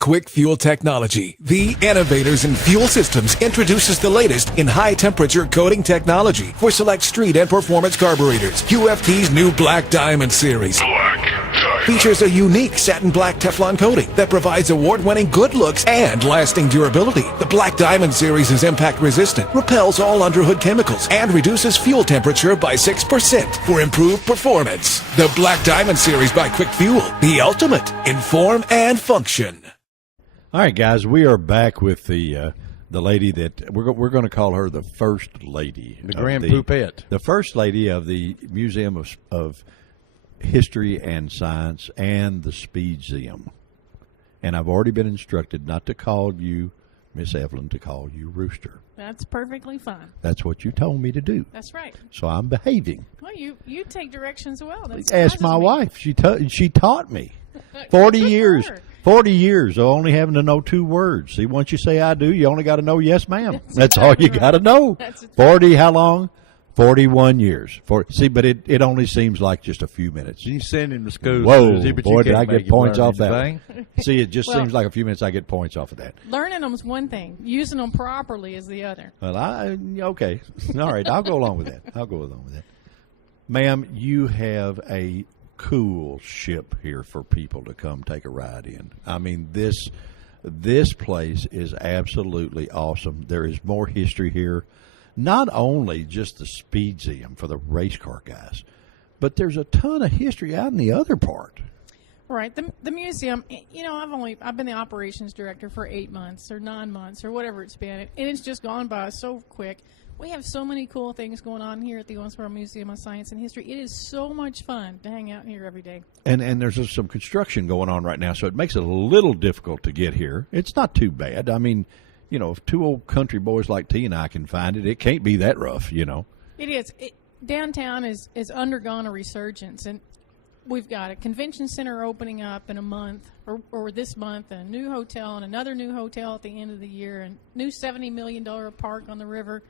Quick Fuel Technology, the innovators in fuel systems, introduces the latest in high-temperature coating technology for select street and performance carburetors. QFT's new Black Diamond series features a unique satin black Teflon coating that provides award-winning good looks and lasting durability. The Black Diamond series is impact-resistant, repels all underhood chemicals, and reduces fuel temperature by 6% for improved performance. The Black Diamond series by Quick Fuel, the ultimate in form and function. All right, guys, we are back with the lady that we're going to call her the First Lady. The Grand Poupette. The First Lady of the Museum of History and Science and the Speedzeum. And I've already been instructed not to call you Miss Evelyn, to call you Rooster. That's perfectly fine. That's what you told me to do. That's right. So I'm behaving. Well, you take directions well. Ask my wife. She taught me. 40 years. 40 years of only having to know 2 words. See, once you say I do, you only got to know yes, ma'am. That's all you got to know. 40, how long? 41 years. See, but it only seems like just a few minutes. You send him to school. Whoa, but boy, you did I can't make get him points learn off that anything. one. See, it just seems like a few minutes I get points off of that. Learning them's one thing. Using them properly is the other. Well, okay. All right, I'll go along with that. Ma'am, you have a cool ship here for people to come take a ride in. I mean, this place is absolutely awesome. There is more history here. Not only just the speedzeum for the race car guys, but there's a ton of history out in the other part. Right. The museum, I've been the operations director for 8 months or 9 months or whatever it's been, and it's just gone by so quick. We have so many cool things going on here at the Owensboro Museum of Science and History. It is so much fun to hang out here every day. And there's just some construction going on right now, so it makes it a little difficult to get here. It's not too bad. I mean, if 2 old country boys like T and I can find it, it can't be that rough, It is. Downtown has undergone a resurgence, and we've got a convention center opening up in a month, or this month, a new hotel and another new hotel at the end of the year, and new $70 million park on the river.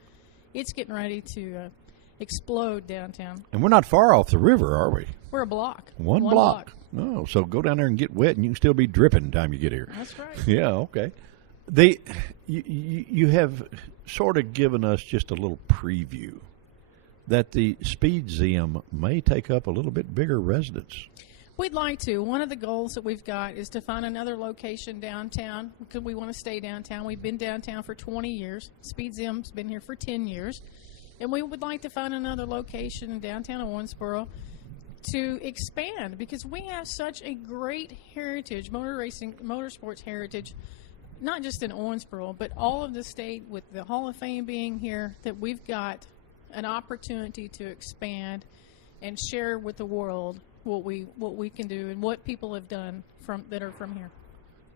It's getting ready to explode downtown. And we're not far off the river, are we? We're a block. One block. Oh, so go down there and get wet, and you can still be dripping the time you get here. That's right. Yeah, okay. You have sort of given us just a little preview that the speedzeum may take up a little bit bigger residence. We'd like to. One of the goals that we've got is to find another location downtown because we want to stay downtown. We've been downtown for 20 years. Speedzeum's been here for 10 years. And we would like to find another location in downtown Owensboro to expand because we have such a great heritage, motorsports heritage, not just in Owensboro, but all of the state with the Hall of Fame being here, that we've got an opportunity to expand and share with the world what we can do and what people have done that are from here.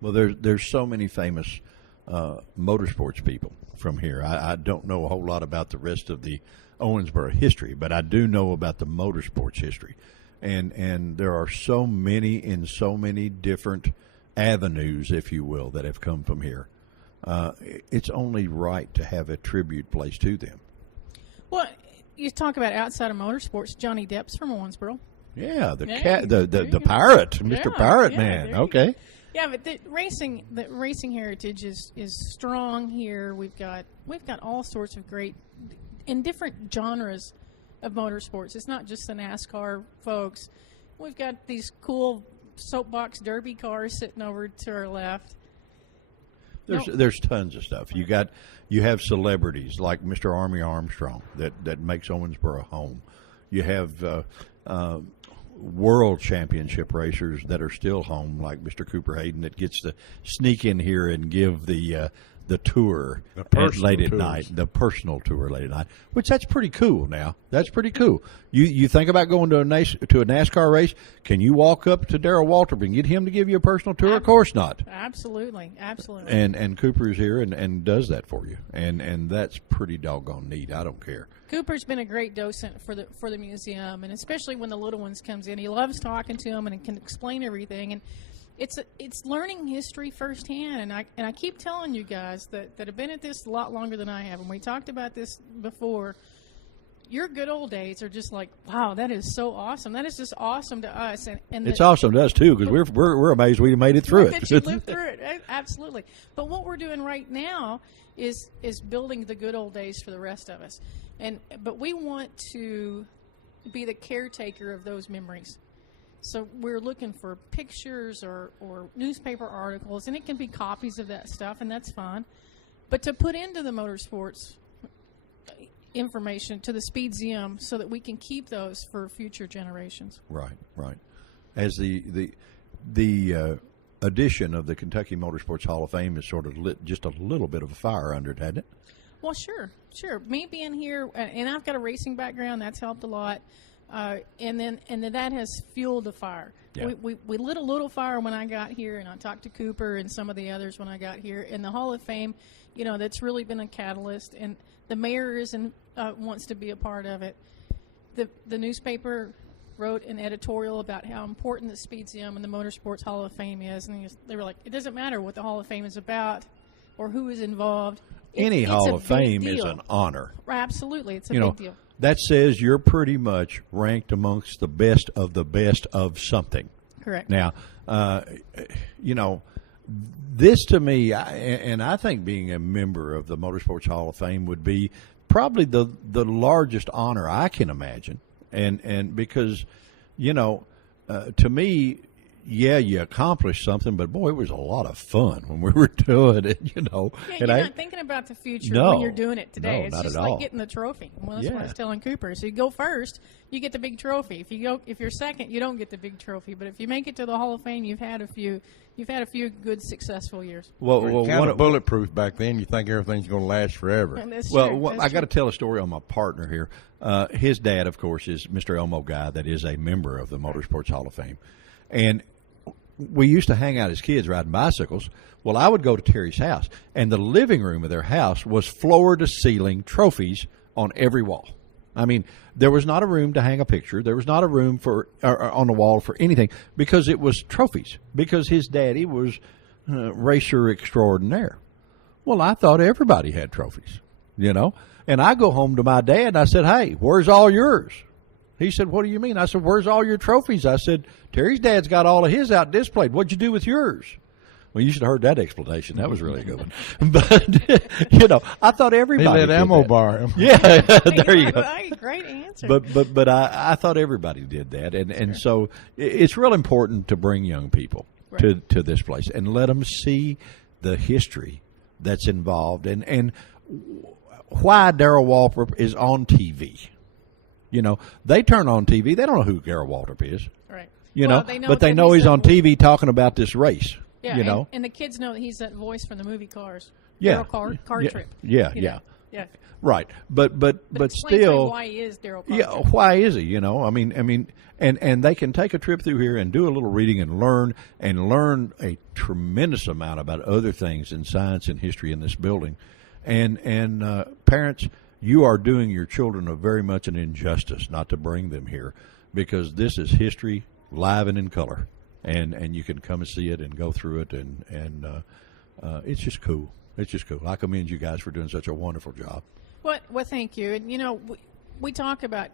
Well, there's so many famous motorsports people from here. I don't know a whole lot about the rest of the Owensboro history, but I do know about the motorsports history, and there are so many in so many different avenues, if you will, that have come from here. It's only right to have a tribute place to them. Well, you talk about outside of motorsports. Johnny Depp's from Owensboro. Yeah, the pirate, Mr. Pirate Man. Okay. Yeah, but the racing heritage is strong here. We've got all sorts of great in different genres of motorsports. It's not just the NASCAR folks. We've got these cool soapbox derby cars sitting over to our left. There's tons of stuff. You have celebrities like Mr. Army Armstrong that makes Owensboro home. You have world championship racers that are still home, like Mr. Cooper Hayden, that gets to sneak in here and give the tour late at night, the personal tour late at night, which that's pretty cool. Now that's pretty cool. You think about going to a NASCAR race? Can you walk up to Darrell Waltrip and get him to give you a personal tour? Of course not. Absolutely. And Cooper's here and does that for you, and that's pretty doggone neat. I don't care. Cooper's been a great docent for the museum, and especially when the little ones comes in, he loves talking to them and can explain everything. And it's learning history firsthand. And I keep telling you guys that have been at this a lot longer than I have. And we talked about this before. Your good old days are just like, wow, that is so awesome. That is just awesome to us. And it's awesome to us too, because we're amazed we made it through it. That you lived through it, absolutely. But what we're doing right now is building the good old days for the rest of us. But we want to be the caretaker of those memories. So we're looking for pictures or newspaper articles, and it can be copies of that stuff, and that's fine. But to put into the motorsports information to the speedzeum so that we can keep those for future generations. Right. As the addition of the Kentucky Motorsports Hall of Fame has sort of lit just a little bit of a fire under it, hadn't it? Well, sure. Me being here, and I've got a racing background, that's helped a lot. And then that has fueled the fire. Yeah. We lit a little fire when I got here, and I talked to Cooper and some of the others when I got here. And the Hall of Fame, that's really been a catalyst. And the mayor wants to be a part of it. The newspaper wrote an editorial about how important the Speedzeum and the Motorsports Hall of Fame is, and they were like, it doesn't matter what the Hall of Fame is about or who is involved. Any it's Hall a of Fame big is deal. an honor. Absolutely, it's a You know, big deal. that says you're pretty much ranked amongst the best of something. Correct. Now, you know, this to me, and I think being a member of the Motorsports Hall of Fame would be probably the largest honor I can imagine, and because, you know, to me, yeah, you accomplished something, but boy, it was a lot of fun when we were doing it, you know. Yeah, and you're not thinking about the future No. when you're doing it today. No, it's not just at like all. getting the trophy. Well, that's what I Yeah. was telling Cooper. So you go first, you get the big trophy. If you're second, you don't get the big trophy. But if you make it to the Hall of Fame, you've had a few good successful years. well, Kind one of bulletproof back then. You think everything's going to last forever. And that's Well, true. That's I got to true. tell a story on my partner here. His dad, of course, is Mr. Elmo Guy, that is a member of the Motorsports Hall of Fame. And we used to hang out as kids riding bicycles. Well, I would go to Terry's house, and the living room of their house was floor-to-ceiling trophies on every wall. I mean, there was not a room to hang a picture. There was not a room for or on the wall for anything because it was trophies, because his daddy was racer extraordinaire. Well, I thought everybody had trophies, you know. And I go home to my dad, and I said, hey, where's all yours? He said, what do you mean? I said, where's all your trophies? I said, Terry's dad's got all of his out displayed. What'd you do with yours? Well, you should have heard that explanation. That was really a good one. But, you know, I thought He everybody let did ammo that. bar him. Yeah, there you go. Hey, great answer. But I thought everybody did that. And so it's real important to bring young people to this place and let them see the history that's involved and why Darrell Waltrip is on TV. You know, they turn on TV. They don't know who Darrell Waltrip is. right. You Well, know, but they that know he's that on TV talking about this race. Yeah, you know, and the kids know that he's that voice from the movie Cars. Yeah. Daryl Car Yeah. Trip. Yeah, you yeah. know? Yeah. right? But Explains to me still, why he is Daryl Car yeah. Trip. Why is he? You know, I mean, and they can take a trip through here and do a little reading and learn a tremendous amount about other things in science and history in this building, and parents. You are doing your children a very much an injustice not to bring them here, because this is history live and in color, and you can come and see it and go through it, and it's just cool. It's just cool. I commend you guys for doing such a wonderful job. Well, thank you. And, you know, we talk about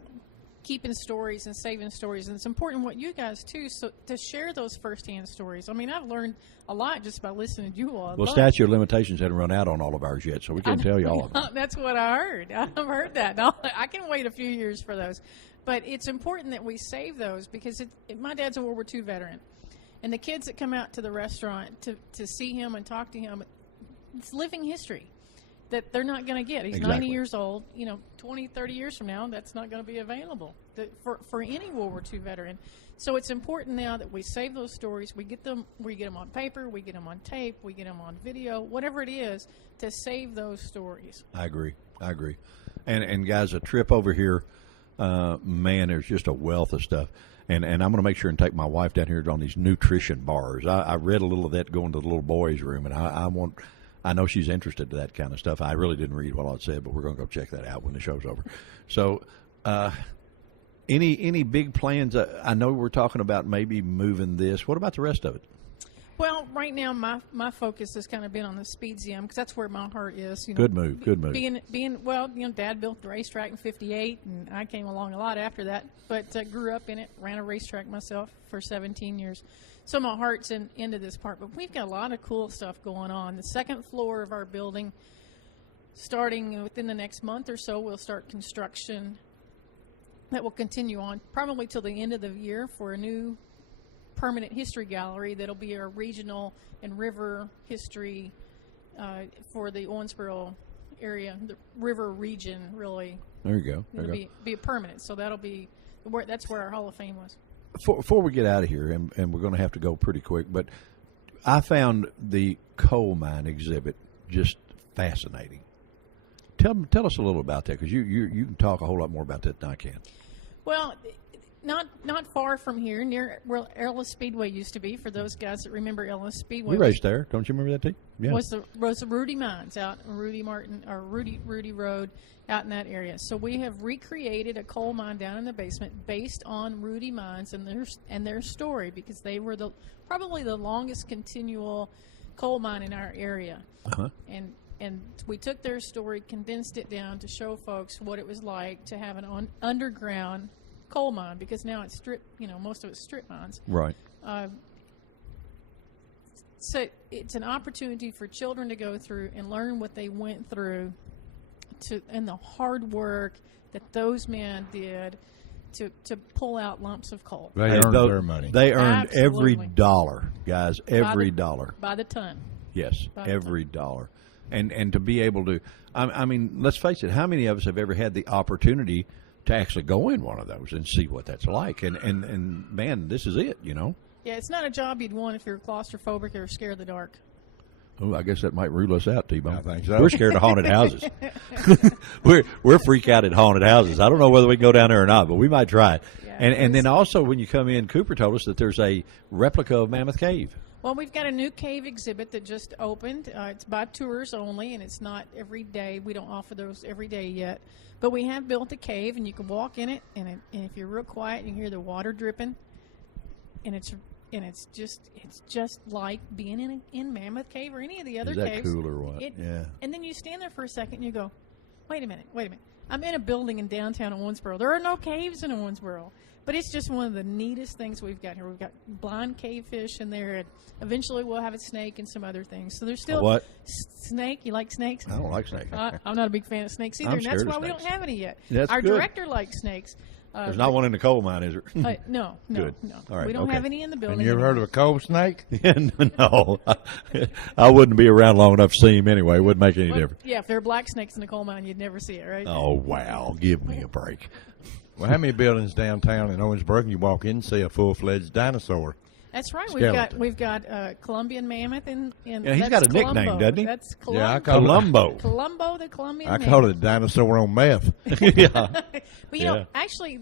keeping stories and saving stories, and it's important what you guys, too, so to share those firsthand stories. I mean, I've learned a lot just by listening to you all. Well, statute of limitations hadn't run out on all of ours yet, so we can't tell you all of them. That's what I heard. I've heard that. No, I can wait a few years for those. But it's important that we save those, because my dad's a World War II veteran. And the kids that come out to the restaurant to see him and talk to him, it's living history that they're not going to get. He's Exactly. 90 years old. You know, 20, 30 years from now, that's not going to be available for any World War II veteran. So it's important now that we save those stories. We get them on paper, we get them on tape, we get them on video, whatever it is, to save those stories. I agree. And guys, a trip over here, man, there's just a wealth of stuff. And I'm going to make sure and take my wife down here on these nutrition bars. I read a little of that going to the little boys' room, and I know she's interested in that kind of stuff. I really didn't read what I said, but we're going to go check that out when the show's over. So, any big plans? I know we're talking about maybe moving this. What about the rest of it? Well, right now my focus has kind of been on the speedzeum, because that's where my heart is. You know, Good move. Being Dad built the racetrack in '58, and I came along a lot after that. But grew up in it, ran a racetrack myself for 17 years. So my heart's into this part. But we've got a lot of cool stuff going on. The second floor of our building, starting within the next month or so, we'll start construction. That will continue on probably till the end of the year for a new permanent history gallery that'll be our regional and river history for the Owensboro area, the river region, really. There you go. It'll be a permanent, so that'll be that's where our Hall of Fame was. Before we get out of here, and we're going to have to go pretty quick, but I found the coal mine exhibit just fascinating. Tell us a little about that, because you can talk a whole lot more about that than I can. Well, not far from here, near where Ellis Speedway used to be. For those guys that remember Ellis Speedway, We raced there. Don't you remember that team? Yeah. was the Rudy Mines out in Rudy Road out in that area. So we have recreated a coal mine down in the basement based on Rudy Mines and their story, because they were probably the longest continual coal mine in our area. Uh-huh. And we took their story, condensed it down to show folks what it was like to have an underground coal mine, because now it's most of it's strip mines. Right. So it's an opportunity for children to go through and learn what they went through and the hard work that those men did to pull out lumps of coal. They earned their money. They earned every Absolutely. dollar, guys, every dollar. By the ton. Yes, By the every dollar. And to be able to, I mean, let's face it, how many of us have ever had the opportunity to actually go in one of those and see what that's like? And man, this is it, you know? Yeah, it's not a job you'd want if you're claustrophobic or scared of the dark. Oh, I guess that might rule us out, T-Bone. I think so. We're scared of haunted houses. we're freak out at haunted houses. I don't know whether we can go down there or not, but we might try it. Yeah, And then also when you come in, Cooper told us that there's a replica of Mammoth Cave. Well, we've got a new cave exhibit that just opened. It's by tours only, and it's not every day. We don't offer those every day yet. But we have built a cave, and you can walk in it, and if you're real quiet, you can hear the water dripping, and it's just like being in Mammoth Cave or any of the other Is that caves. cool or what? Yeah. And then you stand there for a second, and you go, wait a minute. I'm in a building in downtown Owensboro. There are no caves in Owensboro. But it's just one of the neatest things we've got here. We've got blind cavefish in there, and eventually we'll have a snake and some other things. So there's still what? Snake. You like snakes? I don't like snakes. I'm not a big fan of snakes either, I'm and that's scared why of we don't snakes. have any yet. That's Our good. director likes snakes. There's not one in the coal mine, is there? No. Good. No. All right, We don't okay. have any in the building. And you ever heard of a coal snake? No. I wouldn't be around long enough to see him anyway. It wouldn't make any difference. Yeah, if there are black snakes in the coal mine, you'd never see it, right? Oh, wow. Give me a break. Well, how many buildings downtown in Owensboro can you walk in and see a full-fledged dinosaur? That's right. Skeleton. We've got Colombian mammoth in Yeah, he's that's got a nickname, Columbo. doesn't he? That's Yeah, I Columbo. call Columbo. Columbo, the Colombian I mammoth. call it a dinosaur on meth. Yeah. But you know, Yeah. actually,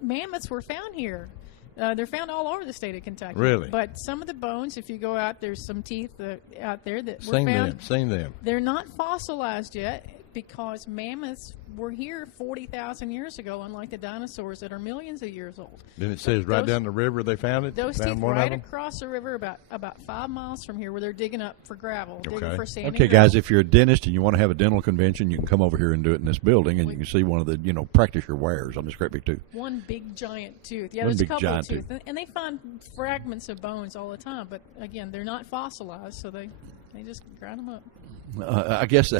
mammoths were found here. They're found all over the state of Kentucky. Really? But some of the bones, if you go out, there's some teeth out there that were Seen found. them. They're not fossilized yet because mammoths were here 40,000 years ago, unlike the dinosaurs that are millions of years old. Then it says right Those- down the river they found it. Those found teeth one right of them. across the river, about 5 miles from here, where they're digging up for gravel, digging Okay. for sand. Okay, and guys, gravel. if you're a dentist and you want to have a dental convention, you can come over here and do it in this building, and you can see one of the, practice your wares on this great big tooth. One big giant tooth. Yeah, One there's a big couple giant of tooth, and they find fragments of bones all the time. But again, they're not fossilized, so they just grind them up. I guess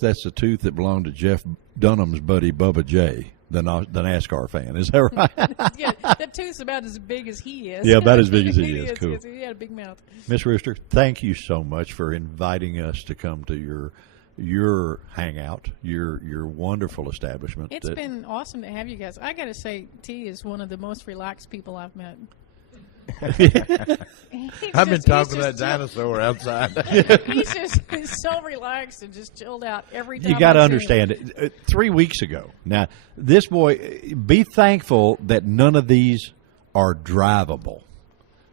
that's the tooth that belonged to Jeff Dunham's buddy Bubba J, the NASCAR fan. Is that right? Yeah, that tooth's about as big as he is. Yeah, about as big as he is. Cool. Yes, he had a big mouth. Miss Rooster, thank you so much for inviting us to come to your hangout, your wonderful establishment. It's been awesome to have you guys. I got to say, T is one of the most relaxed people I've met. I've been talking to that chill. dinosaur outside. He's so relaxed and just chilled out every time. You got to I see him. understand it. 3 weeks ago. Now, this boy, be thankful that none of these are drivable,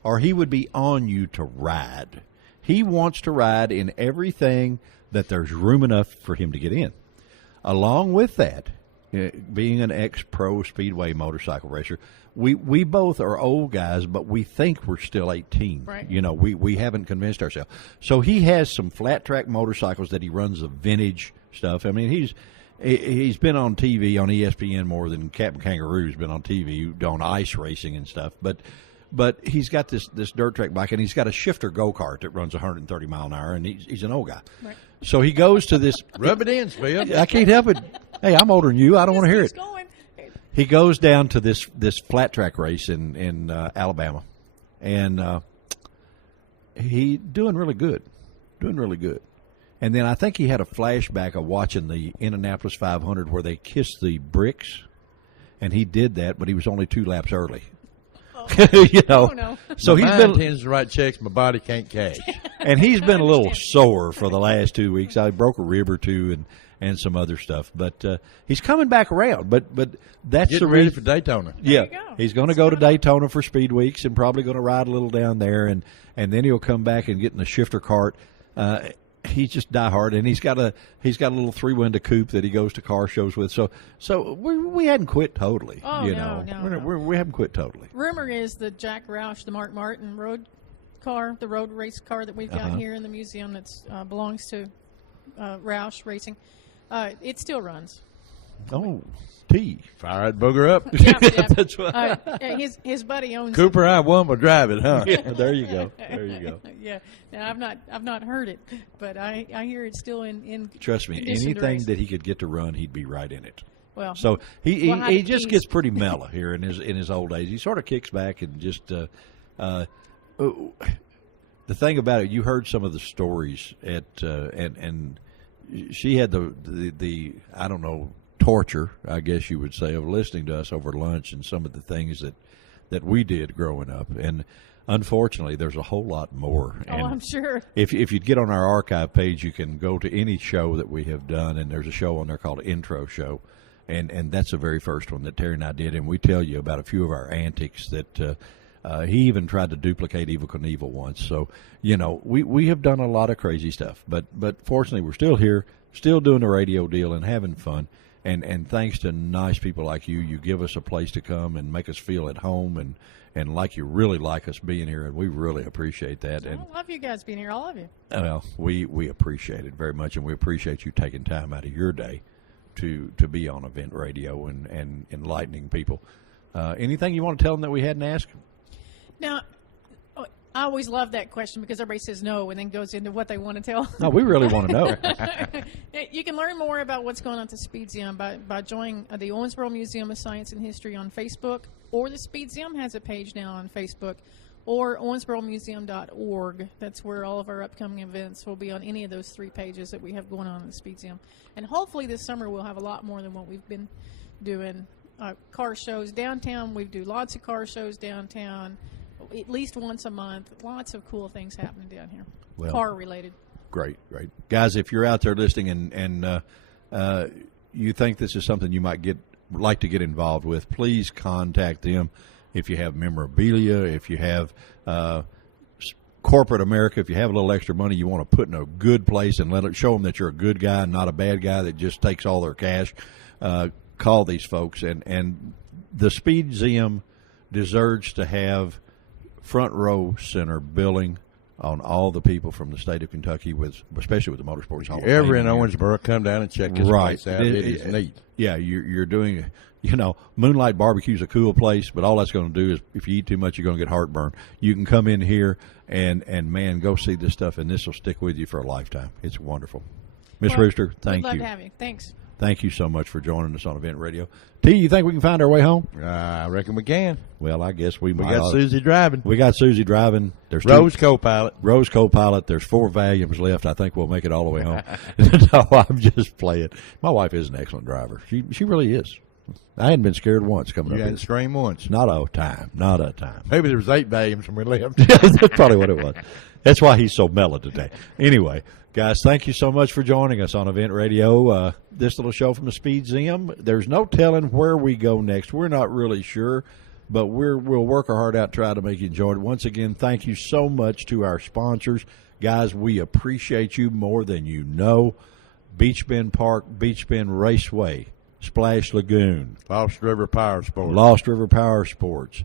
or he would be on you to ride. He wants to ride in everything that there's room enough for him to get in. Along with that, being an ex-pro speedway motorcycle racer, we both are old guys, but we think we're still 18. Right. We haven't convinced ourselves. So he has some flat track motorcycles that he runs the vintage stuff. I mean, he's been on TV on ESPN more than Captain Kangaroo's been on TV on ice racing and stuff. But he's got this dirt track bike, and he's got a shifter go-kart that runs 130 mile an hour, and he's an old guy. Right. So he goes to this. Rub it in, Speed. I can't help it. Hey, I'm older than you. I don't want to hear Keeps it. going. He goes down to this flat track race in Alabama, and he doing really good. And then I think he had a flashback of watching the Indianapolis 500 where they kissed the bricks, and he did that, but he was only 2 laps early. Oh. Oh, No. So My he's mind been tends to write checks my body can't cash. and he's been a little sore for the last 2 weeks. I broke a rib or two and some other stuff, but he's coming back around. But that's Getting the ready reason for Daytona. Yeah, you go. he's going to go to Daytona for Speed Weeks and probably going to ride a little down there, and then he'll come back and get in the shifter cart. He's just diehard, and he's got a little 3-window coupe that he goes to car shows with. So we hadn't quit totally. Oh, you no, know, no. we haven't quit totally. Rumor is the Jack Roush, the Mark Martin road car, the road race car that we've got here in the museum that belongs to Roush Racing. It still runs. Oh, T. Fire that booger up. Yeah. That's what. His buddy owns Cooper, I won, but drive it, huh? Yeah, there you go. There you go. Yeah. Now I've not heard it, but I hear it's still in Trust me, condition to anything race. that he could get to run, he'd be right in it. Well, So he Well, how he did just he- gets pretty mellow here in his old age. He sort of kicks back and just the thing about it, you heard some of the stories at and she had the I don't know, torture, I guess you would say, of listening to us over lunch and some of the things that we did growing up. And unfortunately, there's a whole lot more. And I'm sure. if you'd get on our archive page, you can go to any show that we have done, and there's a show on there called Intro Show, and that's the very first one that Terry and I did, and we tell you about a few of our antics that he even tried to duplicate Evel Knievel once. So, you know, we have done a lot of crazy stuff, but fortunately we're still here, still doing the radio deal and having fun. And thanks to nice people like you, you give us a place to come and make us feel at home and like you really like us being here, and we really appreciate that. And I love you guys being here, all of you. well, we appreciate it very much, and we appreciate you taking time out of your day to be on Event Radio and enlightening people. Anything you want to tell them that we hadn't asked? Now, I always love that question because everybody says no and then goes into what they want to tell. No, we really want to know. You can learn more about what's going on at the SpeedZeum by joining the Owensboro Museum of Science and History on Facebook, or the SpeedZeum has a page now on Facebook, or owensboromuseum.org. That's where all of our upcoming events will be, on any of those 3 pages that we have going on in the SpeedZeum. And hopefully this summer we'll have a lot more than what we've been doing. Car shows downtown. We do lots of car shows downtown, at least once a month. Lots of cool things happening down here, Well, car related. Great. Guys, if you're out there listening and you think this is something you might like to get involved with, please contact them. If you have memorabilia, if you have corporate America, if you have a little extra money you want to put in a good place and show them that you're a good guy and not a bad guy that just takes all their cash, call these folks. And the SpeedZeum deserves to have front row center billing on all the people from the state of Kentucky, especially with the Motorsports Hall of Fame. Ever in here. Owensboro, come down and check this Right. place out. It is neat. Yeah, you're doing, Moonlight Barbecue's a cool place, but all that's going to do is, if you eat too much, you're going to get heartburn. You can come in here and man, go see this stuff, and this will stick with you for a lifetime. It's wonderful. Miss Well, Rooster, we'd thank love you. to have you. Thanks. Thank you so much for joining us on Event Radio. T, you think we can find our way home? I reckon we can. Well, I guess we We might. got Susie driving. We got Susie driving. There's Rose co-pilot. Rose co-pilot. There's 4 volumes left. I think we'll make it all the way home. No, I'm just playing. My wife is an excellent driver. She really is. I hadn't been scared once coming You up hadn't here. screamed once. Not a time. Not a time. Maybe there was 8 volumes when we left. That's probably what it was. That's why he's so mellow today. Anyway, guys, thank you so much for joining us on Event Radio. This little show from the SpeedZeum. There's no telling where we go next. We're not really sure, but we'll work our heart out, try to make you enjoy it. Once again, thank you so much to our sponsors. Guys, we appreciate you more than you know. Beach Bend Park, Beach Bend Raceway, Splash Lagoon, Lost River Power Sports. Lost River Power Sports,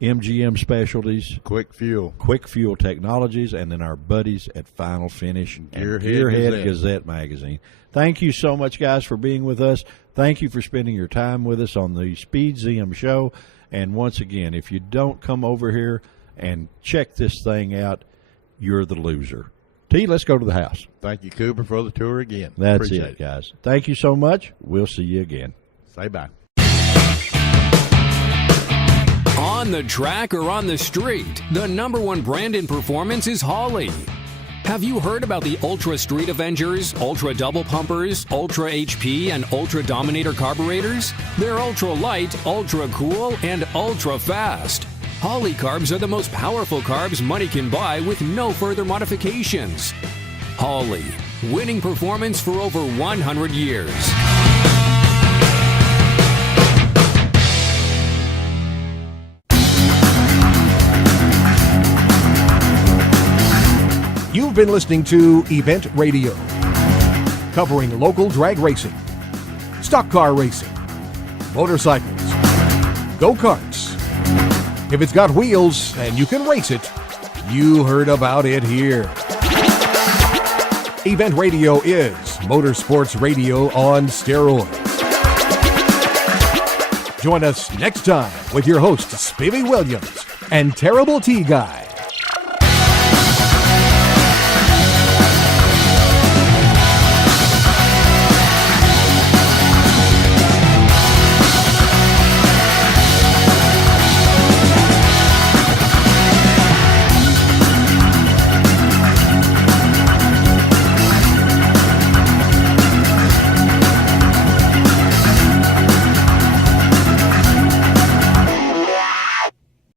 MGM Specialties, Quick Fuel. Quick Fuel Technologies, and then our buddies at Final Finish and Gearhead Gazette Magazine. Thank you so much, guys, for being with us. Thank you for spending your time with us on the SpeedZeum show. And once again, if you don't come over here and check this thing out, you're the loser. T, let's go to the house. Thank you, Cooper, for the tour again. That's Appreciate it, guys. Thank you so much. We'll see you again. Say bye. On the track or on the street, the #1 brand in performance is Holley. Have you heard about the Ultra Street Avengers, Ultra Double Pumpers, Ultra HP, and Ultra Dominator carburetors? They're ultra light, ultra cool, and ultra fast. Holly carbs are the most powerful carbs money can buy with no further modifications. Holly, winning performance for over 100 years. You've been listening to Event Radio, covering local drag racing, stock car racing, motorcycles, go-karts. If it's got wheels and you can race it, you heard about it here. Event Radio is motorsports radio on steroids. Join us next time with your hosts, Spivey Williams and Terrible T Guy.